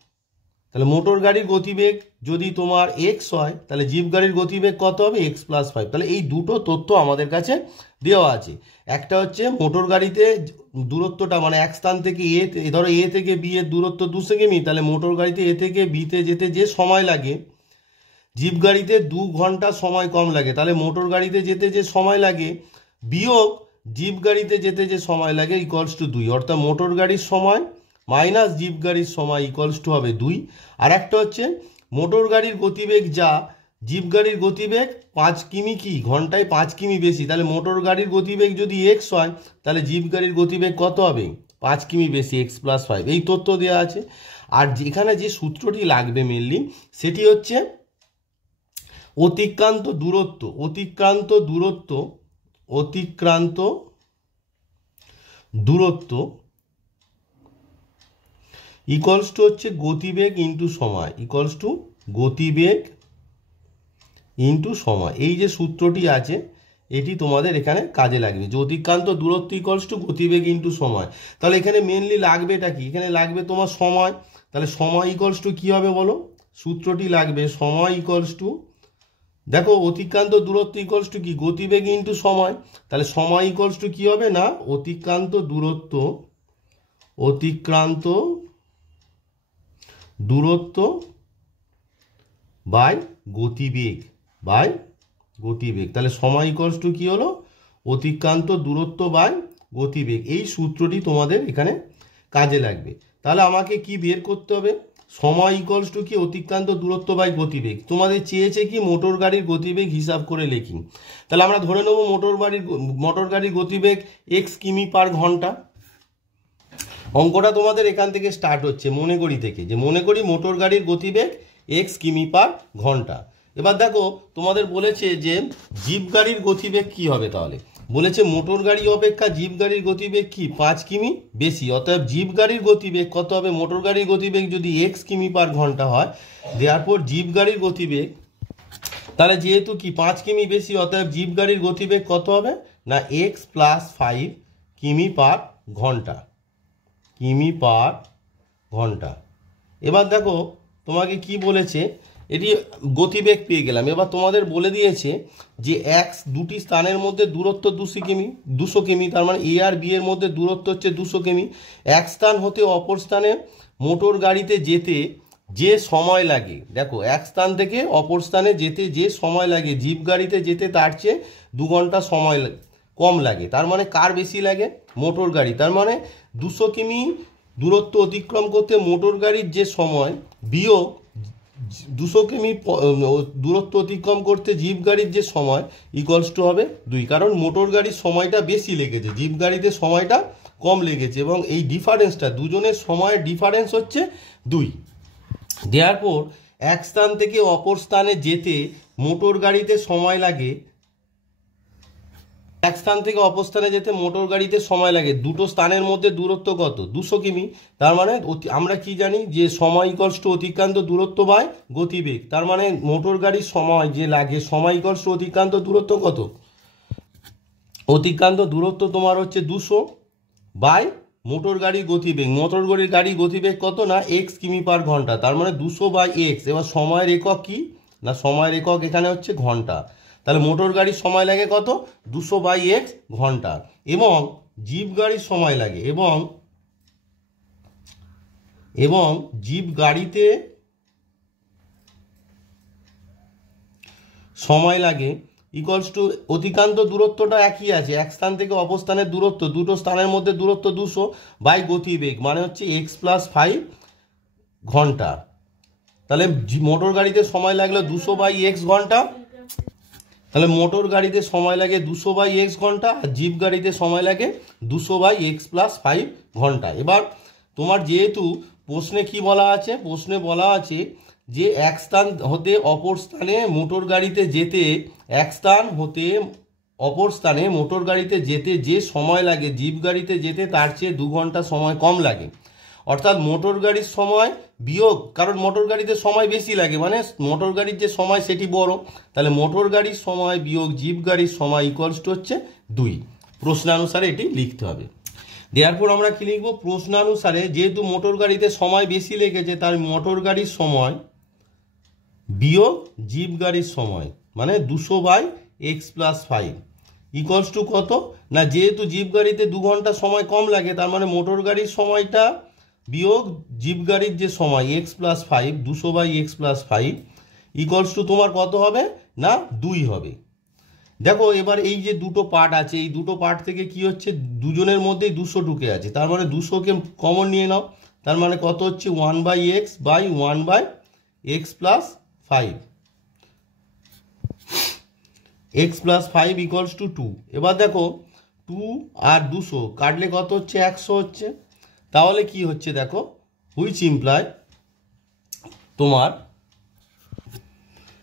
তাহলে মোটর গাড়ির গতিবেগ যদি তোমার এক্স হয় তাহলে জিপ গাড়ির গতিবেগ কত হবে? X plus 5। তাহলে এই দুটো তথ্য আমাদের কাছে দেওয়া আছে। একটা হচ্ছে মোটর গাড়িতে দূরত্বটা মানে এক স্থান থেকে ধরো এ থেকে বি এর দূরত্ব 200 কিমি, তাহলে মোটর গাড়িতে এ থেকে বিতে যেতে যে সময় লাগে, জিপ গাড়িতে 2 ঘন্টা সময় কম লাগে, তাহলে মোটর গাড়িতে যেতে যে সময় লাগে বিয়োগ জিপ গাড়িতে যেতে যে সময় লাগে ইকুয়ালস টু 2, অর্থাৎ মোটর গাড়ির সময় মাইনাস জিপ গাড়ির সময় ইকুয়ালস টু হবে 2। আর একটা হচ্ছে মোটর গাড়ির গতিবেগ যা জিপ গাড়ির গতিবেগ 5 কিমি কি ঘন্টায় 5 কিমি বেশি, তাহলে মোটর গাড়ির গতিবেগ যদি এক্স হয় তাহলে জিপ গাড়ির গতিবেগ কত হবে? 5 কিমি বেশি, এক্স প্লাস 5। এই তথ্য দেওয়া আছে। আর যেখানে যে সূত্রটি লাগবে মেনলি সেটি হচ্ছে অতিক্রান্ত দূরত্ব, অতিক্রান্ত দূরত্ব, অতিক্রান্ত দূরত্ব ইকুয়ালস টু হচ্ছে গতিবেগ ইন্টু সময়, ইকুয়ালস টু গতিবেগ ইন্টু সময়। এই যে সূত্রটি আছে এটি তোমাদের এখানে কাজে লাগবে, যে অতিক্রান্ত দূরত্ব ইকুয়ালস টু গতিবেগ ইন্টু সময়। তাহলে এখানে মেনলি লাগবেটা কি? এখানে লাগবে তোমার সময়, তাহলে সময় ইকুয়ালস টু কী হবে বলো? সূত্রটি লাগবে সময় ইকুয়ালস টু, দেখো অতিক্রান্ত দূরত্ব ইকুয়ালস টু কি? গতিবেগ ইন্টু সময়, তাহলে সময় ইকুয়ালস টু কী হবে না অতিক্রান্ত দূরত্ব, অতিক্রান্ত দূরত্ব বাই গতিবেগ, বাই গতিবেগ। তাহলে সময় ইকুয়ালস টু কী হলো? অতিক্রান্ত দূরত্ব বাই গতিবেগ। এই সূত্রটি তোমাদের এখানে কাজে লাগবে। তাহলে আমাকে কি বের করতে হবে? সময় ইকুয়ালস টু কি? অতিক্রান্ত দূরত্ব বাই গতিবেগ। তোমাদের চেয়েছে কি মোটর গাড়ির গতিবেগ হিসাব করে লিখি। তাহলে আমরা ধরে নেব মোটর গাড়ির গতিবেগ এক্স কিমি পার ঘন্টা। অঙ্কটা তোমাদের এখান থেকে স্টার্ট হচ্ছে মনেকরি থেকে, যে মনে করি মোটর গাড়ির গতিবেগ এক্স কিমি পার ঘন্টা। এবার দেখো তোমাদের বলেছে যে জিপ গাড়ির গতিবেগ কি হবে, তাহলে বলেছে মোটর গাড়ি অপেক্ষা জিপ গাড়ির গতিবেগ কি 5 কিমি বেশি, অতএব জিপ গাড়ির গতিবেগ কত হবে? মোটর গাড়ির গতিবেগ যদি এক্স কিমি পার ঘন্টা হয়, দেওয়ার জিপ গাড়ির গতিবেগ তাহলে যেহেতু কি 5 কিমি বেশি, অতএব জিপ গাড়ির গতিবেগ কত হবে না এক্স প্লাস 5 কিমি পার ঘন্টা, কিমি পার ঘন্টা। এবার দেখো তোমাকে কি বলেছে, এটি গতিবেগ পেয়ে গেলাম। এবার তোমাদের বলে দিয়েছে যে দুটি স্থানের মধ্যে দূরত্ব 200 কিমি, তার মানে এ আর বি এর মধ্যে দূরত্ব হচ্ছে 200 কিমি। এক স্থান হতে অপর স্থানে মোটর গাড়িতে যেতে যে সময় লাগে, দেখো এক স্থান থেকে অপর স্থানে যেতে যে সময় লাগে জিপ গাড়িতে যেতে তার চেয়ে 2 ঘন্টা সময় কম লাগে, তার মানে কার বেশি লাগে? মোটর গাড়ি। তার মানে 200 কিমি দূরত্ব অতিক্রম করতে মোটর গাড়ির যে সময় বিয়োগ 200 কিমি দূরত্ব অতিক্রম করতে জিপ গাড়ির যে সময় ইকুয়ালস টু হবে 2, কারণ মোটর গাড়ির সময়টা বেশি লেগেছে, জিপ গাড়িতে সময়টা কম লেগেছে, এবং এই ডিফারেন্সটা দুজনের সময়ের ডিফারেন্স হচ্ছে 2। দেওয়ার পর এক স্থান থেকে অপর স্থানে যেতে মোটর গাড়িতে সময় লাগে, এক স্থান থেকে অপর স্থানে যেতে মোটর গাড়িতে সময় লাগে, দুটো স্থানের মধ্যে দূরত্ব কত? 200 কিমি। তার মানে আমরা কি জানি যে সময় ইকুয়ালস টু অতিক্রান্ত দূরত্ব বাই গতিবেগ। তার মানে মোটর গাড়ির সময় যে লাগে সময় ইকুয়ালস টু অতিক্রান্ত দূরত্ব কত? অতিক্রান্ত দূরত্ব তোমার হচ্ছে 200 বাই মোটর গাড়ির গতিবেগ। মোটর গাড়ির গতিবেগ কত না এক্স কিমি পার ঘন্টা, তার মানে 200 বাই এক্স। এবার সময়ের একক কি না সময়ের একক এখানে হচ্ছে ঘন্টা, তাহলে মোটর গাড়ির সময় লাগে কত? 200 বাই এক্স ঘন্টা। এবং জিপ গাড়ির সময় লাগে এবং জিপ গাড়িতে সময় লাগে ইকুয়ালস টু অতিক্রান্ত দূরত্বটা একই আছে, এক স্থান থেকে অপর স্থানের দূরত্ব, দুটো স্থানের মধ্যে দূরত্ব 200 বাই গতিবেগ মানে হচ্ছে এক্স প্লাস 5 ঘন্টা। তাহলে মোটর গাড়িতে সময় লাগলো 200 বাই এক্স ঘন্টা, তাহলে মোটর গাড়িতে সময় লাগে 200/x ঘন্টা, আর জিপ গাড়িতে সময় লাগে 200/x + 5 ঘন্টা। এবার তোমার যেহেতু প্রশ্নে কি বলা আছে, প্রশ্নে বলা আছে যে এক স্থান হতে অপর স্থানে মোটর গাড়িতে যেতে, এক স্থান হতে অপর স্থানে মোটর গাড়িতে যেতে যে সময় লাগে জিপ গাড়িতে যেতে তার চেয়ে 2 ঘন্টা সময় কম লাগে। অর্থাৎ মোটর গাড়ির সময় বিয়োগ, কারণ মোটর গাড়িতে সময় বেশি লাগে, মানে মোটর গাড়ির যে সময় সেটি বড়, তাহলে মোটর গাড়ির সময় বিয়োগ জিপ গাড়ির সময় ইকুয়ালস টু হচ্ছে 2। প্রশ্নানুসারে এটি লিখতে হবে। দেওয়ার আমরা কি লিখবো, প্রশ্নানুসারে যেহেতু মোটর গাড়িতে সময় বেশি লেগেছে তার মোটর গাড়ির সময় বিয়োগ জিপ গাড়ির সময় মানে 200/x + 5 ইকুয়ালস টু কত না, যেহেতু জিপ গাড়িতে 2 ঘন্টা সময় কম লাগে তার মানে মোটর গাড়ির সময়টা বিয়োগ জিপ গাড়ির যে সময় x + 5 200/x + 5 ইকুয়ালস টু তোমার কত হবে না 2 হবে। দেখো এবার এই যে দুটো পার্ট আছে, এই দুটো পার্ট থেকে কি হচ্ছে, দুজনের মধ্যেই 200 ঢুকে আছে, তার মানে 200কে কমন নিয়ে নাও, তার মানে কত হচ্ছে 1/x/1/x + 5 x + 5 ইকুয়ালস টু 2। এবার দেখো 2 আর 200 কাটলে কত হচ্ছে 100 হচ্ছে। তাহলে কি হচ্ছে দেখো, হুইচ ইমপ্লাই তোমার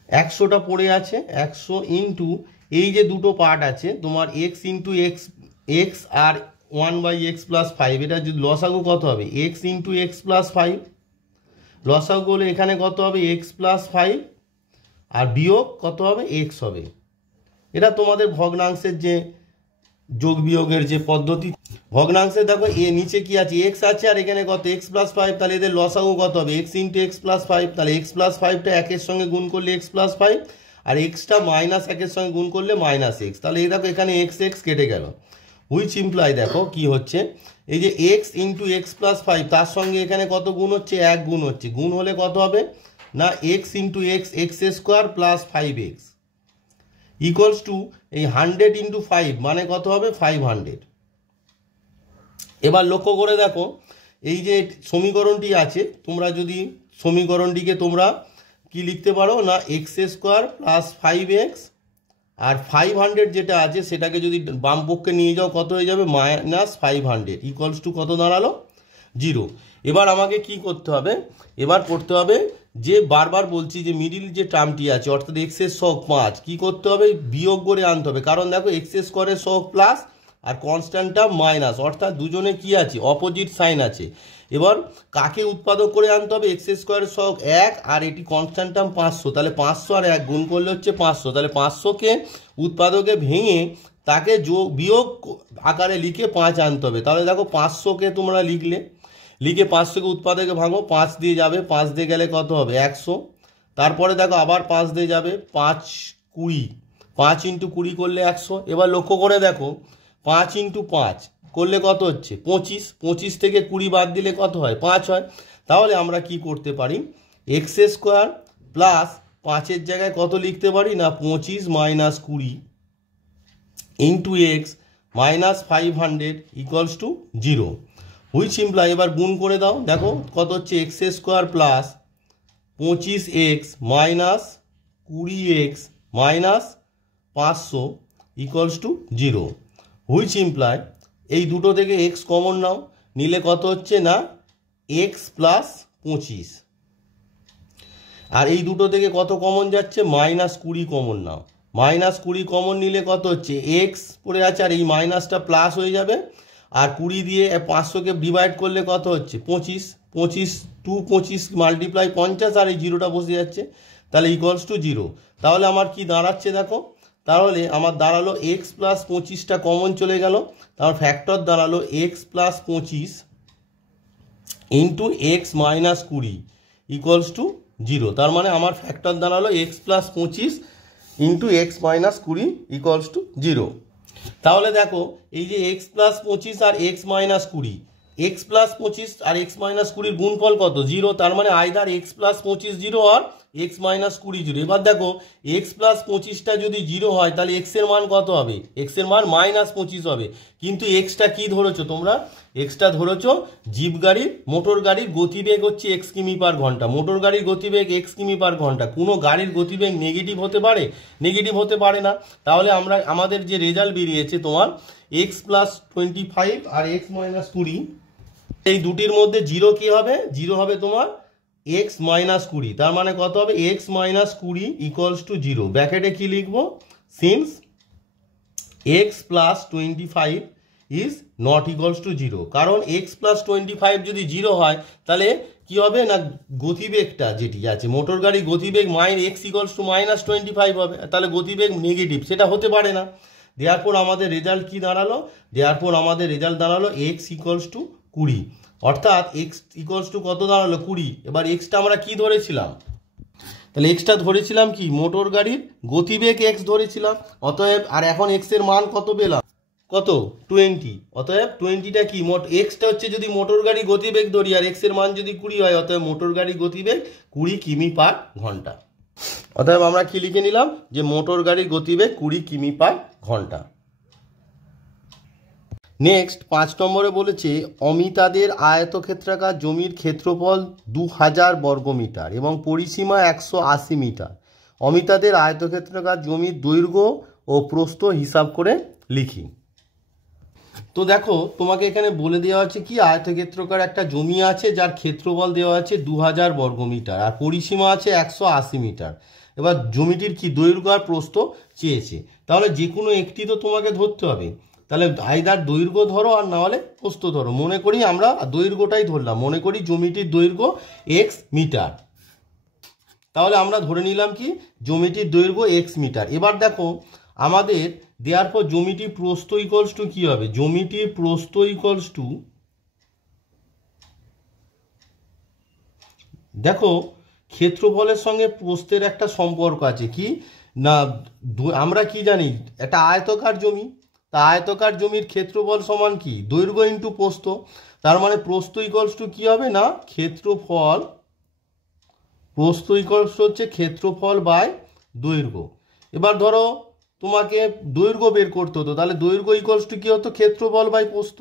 100টা পড়ে আছে, 100 ইন্টু এই যে দুটো পার্ট আছে তোমার x ইন্টু x আর 1/x + 5, এটা যদি লসাগু কত হবে x ইন্টু x + 5, লসাগু হলে এখানে কত হবে x + 5 আর বিয়োগ কত হবে x হবে। এটা তোমাদের ভগ্নাংশের যে যোগ বিয়োগের যে পদ্ধতি, ভগ্নাংশে দেখো এ নিচে কি আছে x আছে আর এখানে কত x + 5, তাহলে এদের লসাগু কত হবে x ইন্টু x + 5, তাহলে x + 5টা 1-এর সঙ্গে গুণ করলে x + 5 আর xটা -1-এর সঙ্গে গুণ করলে -x, তাহলে এই দেখো এখানে x কেটে গেল। হুইচ ইমপ্লাই দেখো কি হচ্ছে, এই যে x ইন্টু x + 5 তার সঙ্গে এখানে কত গুণ হচ্ছে 1 গুণ হচ্ছে, গুণ হলে কত হবে না x into x² + 5x equals to এই 100 ইন্টু 5 মানে কত হবে 500। এবার লক্ষ্য করে দেখো এই যে সমীকরণটি আছে, তোমরা যদি সমীকরণটিকে তোমরা কি লিখতে পারো না x² + 5x আর 500 যেটা আছে সেটাকে যদি বাম পক্ষে নিয়ে যাও কত হয়ে যাবে -500 ইকুয়ালস টু কত দাঁড়ালো 0। এবার আমাকে কি করতে হবে, এবার করতে হবে যে বারবার বলছি যে মিডিল যে টার্মটি আছে অর্থাৎ x এর সহগ 5 কি করতে হবে বিয়োগ করে আনতে হবে, কারণ দেখো x² এর সহগ প্লাস আর কনস্ট্যান্ট টার্ম মাইনাস, অর্থাৎ দুজনে কি আছে অপোজিট সাইন আছে। এবার কাকে উৎপাদক করে আনতে হবে, x² এর সহগ 1 আর এটি কনস্ট্যান্ট টার্ম 500, তাহলে 500 আর 1 গুণ করলে হচ্ছে 500, তাহলে 500কে উৎপাদকে ভেঙে তাকে যোগ বিয়োগ আকারে লিখে 5 আনতে হবে। তাহলে দেখো 500কে তোমরা লিখে 500কে উৎপাদকে ভাঙো, 5 দিয়ে যাবে, 5 দিয়ে গেলে কত হবে 100, তারপরে দেখো আবার 5 দিয়ে যাবে 5 20, 5 ইন্টু 20 করলে 100। এবার লক্ষ্য করে দেখো 5 ইন্টু 5 করলে কত হচ্ছে 25, 25 থেকে 20 বাদ দিলে কত হয় 5 হয়। তাহলে আমরা কি করতে পারি x² প্লাস 5-এর জায়গায় কত লিখতে পারি না 25 - 20 into x -500 equals to 0। Which imply এবার গুণ করে দাও, দেখো কত হচ্ছে x² plus 25x minus 20x minus 500 equals to 0। Which imply এই দুটো থেকে x কমন নাও, নিলে কত হচ্ছে না x প্লাস 25, আর এই দুটো থেকে কত কমন যাচ্ছে -20 কমন নাও, -20 কমন নিলে কত হচ্ছে x পড়ে আছে আর এই মাইনাসটা প্লাস হয়ে যাবে, আর 20 দিয়ে 500কে ডিভাইড করলে কত হচ্ছে 25, 25 2 25 মাল্টিপ্লাই 50 আর এই জিরোটা বসে যাচ্ছে, তাহলে ইকুয়ালস টু 0। তাহলে আমার কি দাঁড়াচ্ছে দেখো, তাহলে আমার দাঁড়ালো x প্লাস 25টা কমন চলে গেল, তার ফ্যাক্টর দাঁড়ালো x plus 25 into x minus 20 equals two 0। তার মানে আমার ফ্যাক্টর দাঁড়ালো x plus 25 into x minus 20 equals two 0। তাহলে দেখো এই যে x প্লাস 25 আর x মাইনাস 20, x প্লাস 25 আর x মাইনাস 20 গুণফল কত 0, তার মানে আইদার x প্লাস 25 0 আর এক্স মাইনাস 20 জিরো। এবার দেখো এক্স প্লাস 25টা যদি জিরো হয় তাহলে এক্স এর মান কত হবে? এক্স এর মান -25 হবে। কিন্তু এক্সটা কি ধরেছো তোমরা? এক্সটা ধরেছো জিপ গাড়ির, মোটর গাড়ির গতিবেগ হচ্ছে এক্স কিমি পার ঘন্টা। মোটর গাড়ির গতিবেগ এক্স কিমি পার ঘন্টা। কোনো গাড়ির গতিবেগ নেগেটিভ হতে পারে? নেগেটিভ হতে পারে না। তাহলে আমাদের যে রেজাল্ট বেরিয়েছে তোমার এক্স প্লাস 25 আর এক্স মাইনাস 20, এই দুটির মধ্যে জিরো কি হবে? জিরো হবে তোমার এক্স মাইনাস 20। তার মানে কত হবে? X minus 20 equals to zero. ব্র্যাকেটে কি লিখবো? Since x plus 25 is not equals to zero. কারণ এক্স প্লাস 25 যদি জিরো হয় তাহলে কি হবে না, গতিবেগটা যেটি আছে মোটর গাড়ির গতিবেগ এক্স ইকুয়ালস টু -25 হবে, তাহলে গতিবেগ নেগেটিভ, সেটা হতে পারে না। দেয়ারপর আমাদের রেজাল্ট কি দাঁড়ালো? আমাদের রেজাল্ট দাঁড়ালো এক্স ইকুয়ালস টু 20, অর্থাৎ এক্স ইকুয়ালস টু কত দাঁড়ালো? 20। এবার এক্সটা আমরা কি ধরেছিলাম? তাহলে এক্সটা ধরেছিলাম কি? মোটর গাড়ির গতিবেগ এক্স ধরেছিলাম। অতএব আর এখন এক্স এর মান কত পেলাম? কত? 20। অতএব 20টা কি? এক্সটা হচ্ছে যদি মোটর গাড়ি গতিবেগ ধরি আর এক্স এর মান যদি 20 হয়, অতএব মোটর গাড়ি গতিবেগ 20 কিমি পার ঘন্টা। অতএব আমরা কি লিখে নিলাম? যে মোটর গাড়ির গতিবেগ 20 কিমি পার ঘন্টা। নেক্সট 5 নম্বরে বলেছে অমিতাদের আয়তক্ষেত্রাকার জমির ক্ষেত্রফল 2000 বর্গমিটার এবং পরিসীমা 180 মিটার। অমিতাদের আয়তক্ষেত্রাকার জমির দৈর্ঘ্য ও প্রস্থ হিসাব করে লিখি। তো দেখো তোমাকে এখানে বলে দেওয়া আছে কি, আয়তক্ষেত্রাকার একটা জমি আছে যার ক্ষেত্রফল দেওয়া আছে 2000 বর্গমিটার আর পরিসীমা আছে 180 মিটার। এবার জমিটির কি দৈর্ঘ্য আর প্রস্থ চেয়েছে। তাহলে যে কোনো একটি তো তোমাকে ধরতে হবে। তাহলে আইদার দৈর্ঘ্য ধরো আর না হলে প্রস্থ ধরো। মনে করি আমরা দৈর্ঘ্যটাই ধরলাম, মনে করি জমিটির দৈর্ঘ্য এক্স মিটার। তাহলে আমরা ধরে নিলাম কি জমিটির দৈর্ঘ্য এক্স মিটার। এবার দেখো আমাদের দেওয়ার পর জমিটির প্রস্থ ইকুয়ালস টু কি হবে? জমিটির প্রস্থ ইকুয়ালস টু, দেখো ক্ষেত্রফলের সঙ্গে প্রস্থের একটা সম্পর্ক আছে কি না, আমরা কি জানি এটা আয়তকার জমি, তা আয়তকার জমির ক্ষেত্রফল সমান কি? দৈর্ঘ্য ইন্টু প্রস্থ। তার মানে প্রস্থ ইকুয়ালস টু কি হবে না, ক্ষেত্রফল, প্রস্থ ইকুয়ালস হচ্ছে ক্ষেত্রফল বাই দৈর্ঘ্য। এবার ধরো তোমাকে দৈর্ঘ্য বের করতে হতো, তাহলে দৈর্ঘ্য ইকুয়ালস টু কি হতো? ক্ষেত্রফল বাই প্রস্থ।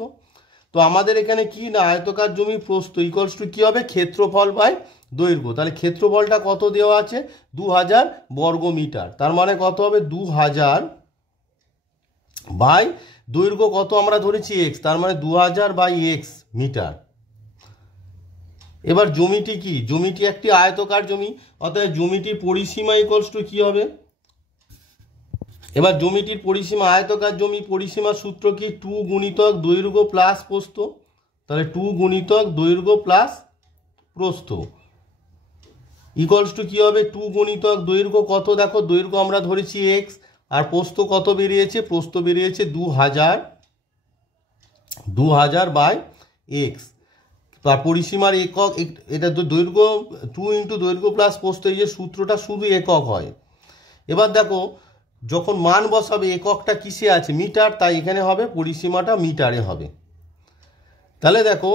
তো আমাদের এখানে কি না, আয়তকার জমির প্রস্থ ইকুয়ালস টু কি হবে? ক্ষেত্রফল বাই দৈর্ঘ্য। তাহলে ক্ষেত্রফলটা কত দেওয়া আছে? 2000 বর্গমিটার। তার মানে কত হবে? 2000 বাই দৈর্ঘ্য কত আমরা ধরেছি? এক্স, তার মানে 2000 বাই এক্স মিটার। এবার জমিটি কি? জমিটি একটি আয়তকার জমি, অর্থাৎ জমিটির পরিসীমা ইকুয়ালস টু কি হবে? এবার জমিটির পরিসীমা, আয়তকার জমি পরিসীমা সূত্র কি? 2 গুণিতক দৈর্ঘ্য প্লাস প্রস্থ। তাহলে 2 গুণিতক দৈর্ঘ্য প্লাস প্রস্থ ইকুয়ালস টু কি হবে? 2 গুণিতক দৈর্ঘ্য কত? দেখো দৈর্ঘ্য আমরা ধরেছি এক্স আর প্রস্থ কত বেরিয়েছে? প্রস্থ বেরিয়েছে 2000 বাই এক্স। তার পরিসীমার একক, এটা তো দৈর্ঘ্য 2 ইন্টু দৈর্ঘ্য প্লাস প্রস্থ, এই যে সূত্রটা শুধু একক হয়। এবার দেখো যখন মান বসাবে এককটা কিসে আছে? মিটার, তাই এখানে হবে পরিসীমাটা মিটারে হবে। তাহলে দেখো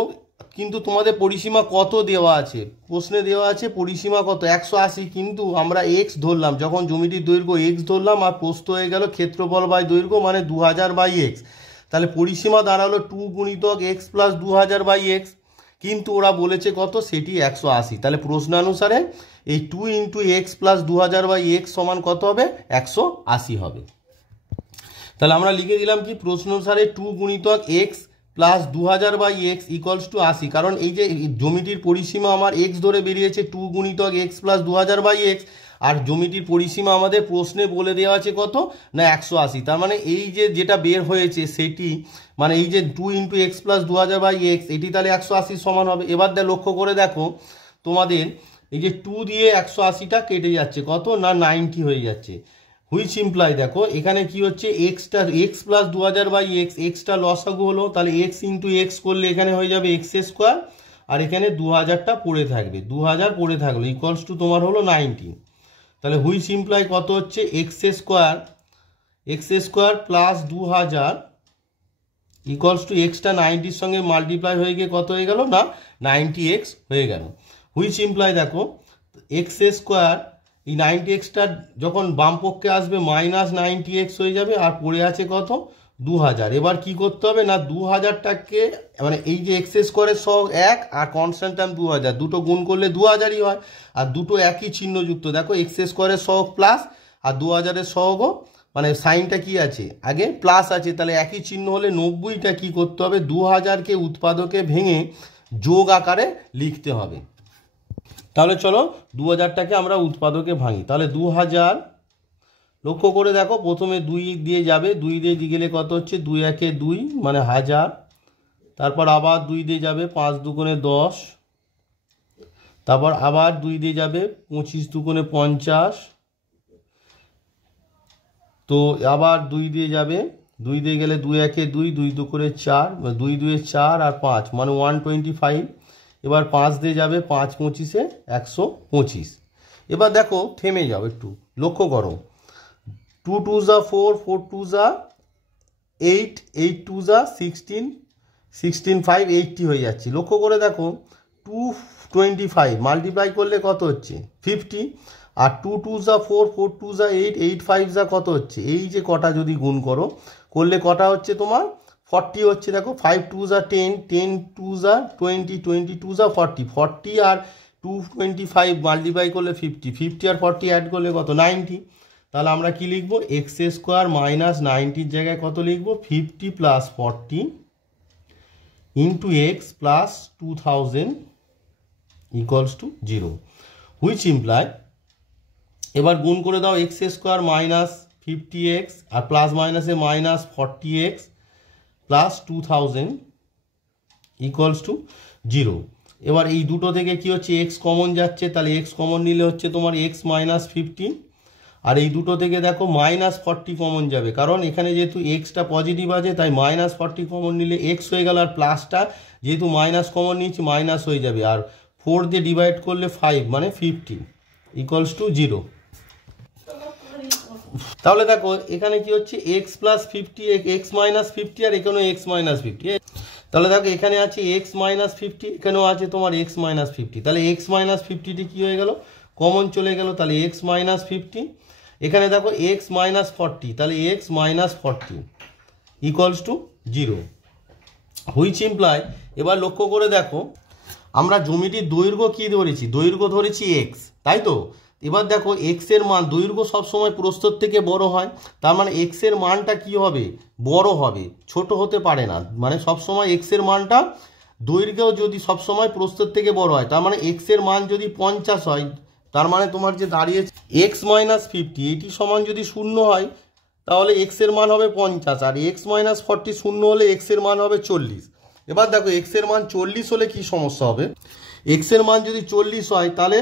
কিন্তু তোমাদের পরিসীমা কত দেওয়া আছে? প্রশ্নে দেওয়া আছে পরিসীমা কত? 180, কিন্তু আমরা এক্স ধরলাম, যখন জমিটির দৈর্ঘ্য এক্স ধরলাম আর প্রস্থ হয়ে গেল ক্ষেত্রফল বাই দৈর্ঘ্য মানে 2000 বাই এক্স। তাহলে পরিসীমা দাঁড়ালো 2 গুণিতক এক্স প্লাস 2000 বাই এক্স, কিন্তু ওরা বলেছে কত? সেটি 180। তাহলে প্রশ্নানুসারে এই 2 into x plus 2000 by x সমান কত হবে? 180 হবে। তাহলে আমরা লিখে দিলাম কি প্রশ্ন অনুসারে 2 গুণিতক x plus 2000 by x equals to 80। কারণ এই যে জমিটির পরিসীমা আমার এক্স ধরে বেরিয়েছে 2 গুণিতক এক্স প্লাস 2000 বাই এক্স, আর জমিটির পরিসীমা আমাদের প্রশ্নে বলে দেওয়া আছে কত না 180। তার মানে এই যে যেটা বের হয়েছে সেটি মানে এই যে 2 into x plus 2000 by x, এটি তাহলে 180 সমান হবে। এবার লক্ষ্য করে দেখো তোমাদের এই যে 2 দিয়ে 180টা কেটে যাচ্ছে, কত না 90 হয়ে যাচ্ছে। হুইচ ইমপ্লাই দেখো এখানে কি হচ্ছে, এক্সটা এক্স প্লাস 2000 বাই এক্স, এক্সটা লসাগু হলো, তাহলে এক্স ইন্টু এক্স করলে এখানে হয়ে যাবে এক্স স্কোয়ার, আর এখানে 2000টা পড়ে থাকবে, 2000 পড়ে থাকলো ইকুয়ালস টু তোমার হলো 90। তাহলে হুইচ ইমপ্লাই কত হচ্ছে, x square plus 2000 equals to এক্সটা 90-র সঙ্গে মাল্টিপ্লাই হয়ে গিয়ে কত হয়ে গেল না 90x হয়ে গেল। হুইচ ইমপ্লাই দেখো এক্স স্কোয়ার এই 90x যখন বাম পক্ষে আসবে -90x হয়ে যাবে, আর পড়ে আছে কত 2000। এবার কি করতে হবে না 2000টাকে মানে এই যে এক্স স্কোয়ারের সহগ 1 আর কনস্ট্যান্ট টার্ম 2000 দুটো গুণ করলে 2000ই হয়, আর দুটো একই চিহ্নযুক্ত। দেখো এক্স স্কোয়ারের সহগ প্লাস আর 2000-এর সহগও মানে সাইনটা কি আছে আগে প্লাস আছে, তাহলে একই চিহ্ন হলে 90টা কি করতে হবে 2000কে উৎপাদকে ভেঙে যোগ আকারে লিখতে হবে। তাহলে চলো 2000টাকে আমরা উৎপাদকে ভাঙি। তাহলে 2000 লক্ষ্য করে দেখো, প্রথমে 2 দিয়ে যাবে, 2 দিয়ে গেলে কত হচ্ছে 2 একে 2 মানে 1000, তারপর আবার 2 দিয়ে যাবে 5 দুগুণে 10, তারপর আবার 2 দিয়ে যাবে 25 দুগুণে 50, তো আবার 2 দিয়ে যাবে, 2 দিয়ে গেলে 2 একে 2, 2 দুগুণে 4, 2 2 4 আর 5 মানে 125। এবার 5 দিয়ে যাবে, 5 25-এ 125। এবার দেখো থেমে যাও, একটু লক্ষ্য করো, 2 2 যা 4, 4 2 যা 8, 8 2 যা 16, 16 5 80 হয়ে যাচ্ছে। লক্ষ্য করে দেখো 225 মাল্টিপ্লাই করলে কত হচ্ছে 50, আর 2 2 যা 4, 4 2 যা 8, 8 5 যা কত হচ্ছে, এই যে কটা যদি গুণ করলে কটা হচ্ছে তোমার 40 হচ্ছে। দেখো 5 2 যা 10, 10 2 যা 20, 20 2 যা 40, 40 আর 225 মাল্টিপ্লাই করলে 50, 50 আর 40 অ্যাড করলে কত 90। তাহলে আমরা কি লিখবো এক্স স্কোয়ার মাইনাস 90-র জায়গায় কত লিখবো 50 plus 40 into x plus 2000 equals two 0, which imply, এবার গুণ করে দাও এক্স স্কোয়ার মাইনাস 50x আর প্লাস মাইনাসে minus 40x plus 2000 equals two 0। এবার এই দুটো থেকে কি হচ্ছে এক্স কমন যাচ্ছে, তাহলে এক্স কমন নিলে হচ্ছে তোমার এক্স মাইনাস 50, আর এই দুটো থেকে দেখো -40 কমন যাবে, কারণ এখানে যেহেতু এক্সটা পজিটিভ আছে তাই -40 কমন নিলে এক্স হয়ে গেল, আর প্লাসটা যেহেতু মাইনাস কমন নিয়েছি মাইনাস হয়ে যাবে, আর 4 দিয়ে ডিভাইড করলে 5 মানে 50 ইকুয়ালস টু 0। তাহলে দেখো এখানে কি হচ্ছে এক্স প্লাস 50, এক্স মাইনাস 50, আর এখানেও এক্স মাইনাস 50। তাহলে দেখো এখানে আছে এক্স মাইনাস 50, এখানেও আছে তোমার এক্স মাইনাস 50, তাহলে এক্স মাইনাস 50টি কী হয়ে গেল কমন চলে গেল, তাহলে এক্স মাইনাস 50। এখানে দেখো এক্স মাইনাস 40, তাহলে x minus 40 equals to 0, which imply, এবার লক্ষ্য করে দেখো আমরা জমিটির দৈর্ঘ্য কি ধরেছি, দৈর্ঘ্য ধরেছি এক্স, তাই তো। এবার দেখো এক্স এর মান, দৈর্ঘ্য সবসময় প্রস্থর থেকে বড় হয়, তার মানে এক্স এর মানটা কি হবে বড় হবে, ছোট হতে পারে না, মানে সবসময় এক্স এর মানটা দৈর্ঘ্য যদি সবসময় প্রস্থর থেকে বড় হয়, তার মানে এক্স এর মান যদি 50 হয়, তার মানে তোমার যে দাঁড়িয়েছে এক্স মাইনাস 50 এটি সমান যদি 0 হয় তাহলে এক্স এর মান হবে 50, আর এক্স মাইনাস 40 0 হলে এক্স এর মান হবে 40। এবার দেখো এক্স এর মান 40 হলে কি সমস্যা হবে, এক্স এর মান যদি 40 হয় তাহলে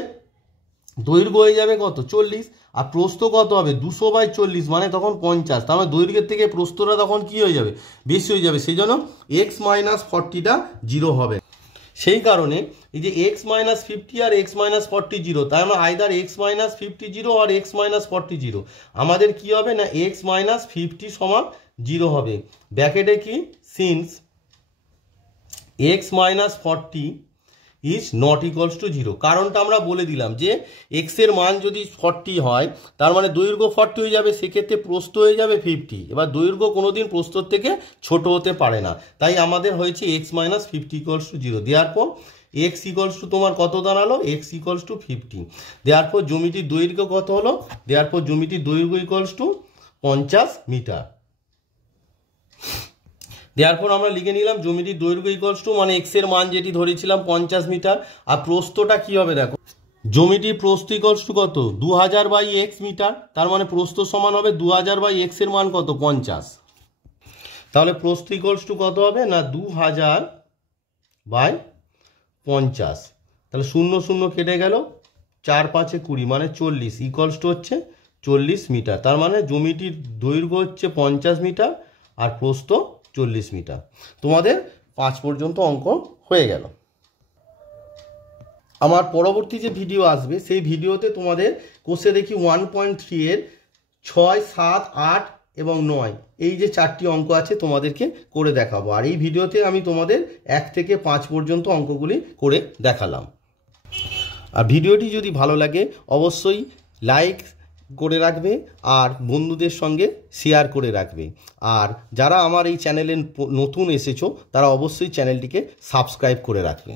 দৈর্ঘ্য হয়ে যাবে কত 40, আর প্রস্থ কত হবে 200/40 মানে তখন 50, তার মানে দৈর্ঘ্যের থেকে প্রস্থটা তখন কি হয়ে যাবে বেশি হয়ে যাবে, সেই জন্য এক্স মাইনাস 40টা 0 হবে। সেই কারণে এই যে এক্স মাইনাস 50 আর এক্স মাইনাস 40 0, তাই আমরা আইদার এক্স মাইনাস 50 0 আর এক্স মাইনাস 40 0, আমাদের কি হবে না এক্স মাইনাস 50 সমান 0 হবে। ব্র্যাকেটে কি since x minus 40 is not equals two 0, কারণটা আমরা বলে দিলাম যে এক্স এর মান যদি 40 হয় তার মানে দৈর্ঘ্য 40 হয়ে যাবে, সেক্ষেত্রে প্রস্থ হয়ে যাবে 50। এবার দৈর্ঘ্য কোনোদিন প্রস্থর থেকে ছোট হতে পারে না, তাই আমাদের হয়েছে এক্স মাইনাস 50 ইকুয়ালস টু 0। দেওয়ার পর এক্স ইকুয়ালস টু তোমার কত দাঁড়ালো এক্স ইকুয়ালস টু 50। দেওয়ার পর জমিটির দৈর্ঘ্য কত হলো, দেওয়ার পর জমিটির দৈর্ঘ্য ইকুয়ালস টু 50 মিটার। দেওয়ার পর আমরা লিখে নিলাম জমিটির দৈর্ঘ্য ইকুয়ালস টু মানে এক্স এর মান যেটি ধরেছিলাম 50 মিটার, আর প্রস্থটা কি হবে দেখো জমিটির প্রস্থ ইকুয়ালস টু কত 2000/x মিটার, তার মানে প্রস্থ সমান হবে 2000/x এর মান কত 50, তাহলে প্রস্থ ইকুয়ালস টু কত হবে না 2000/50, তাহলে 0 0 কেটে গেল 4 5 20 মানে 40 ইকুয়ালস টু হচ্ছে 40 মিটার। তার মানে জমিটির দৈর্ঘ্য হচ্ছে 50 মিটার আর প্রস্থ 40 মিটার। তোমাদের 5 পর্যন্ত অঙ্ক হয়ে গেল। আমার পরবর্তী যে ভিডিও আসবে সেই ভিডিওতে তোমাদের কোষে দেখি 1.3 এর 6 7 8 এবং 9 এই যে 4টি অঙ্ক আছে তোমাদেরকে করে দেখাবো, আর এই ভিডিওতে আমি তোমাদের 1 থেকে 5 পর্যন্ত অঙ্কগুলি করে দেখালাম। আর ভিডিওটি যদি ভালো লাগে অবশ্যই লাইক করে রাখবে আর বন্ধুদের সঙ্গে শেয়ার করে রাখবে। আর যারা আমার এই চ্যানেলে নতুন এসেছো তারা অবশ্যই চ্যানেলটিকে সাবস্ক্রাইব করে রাখবে।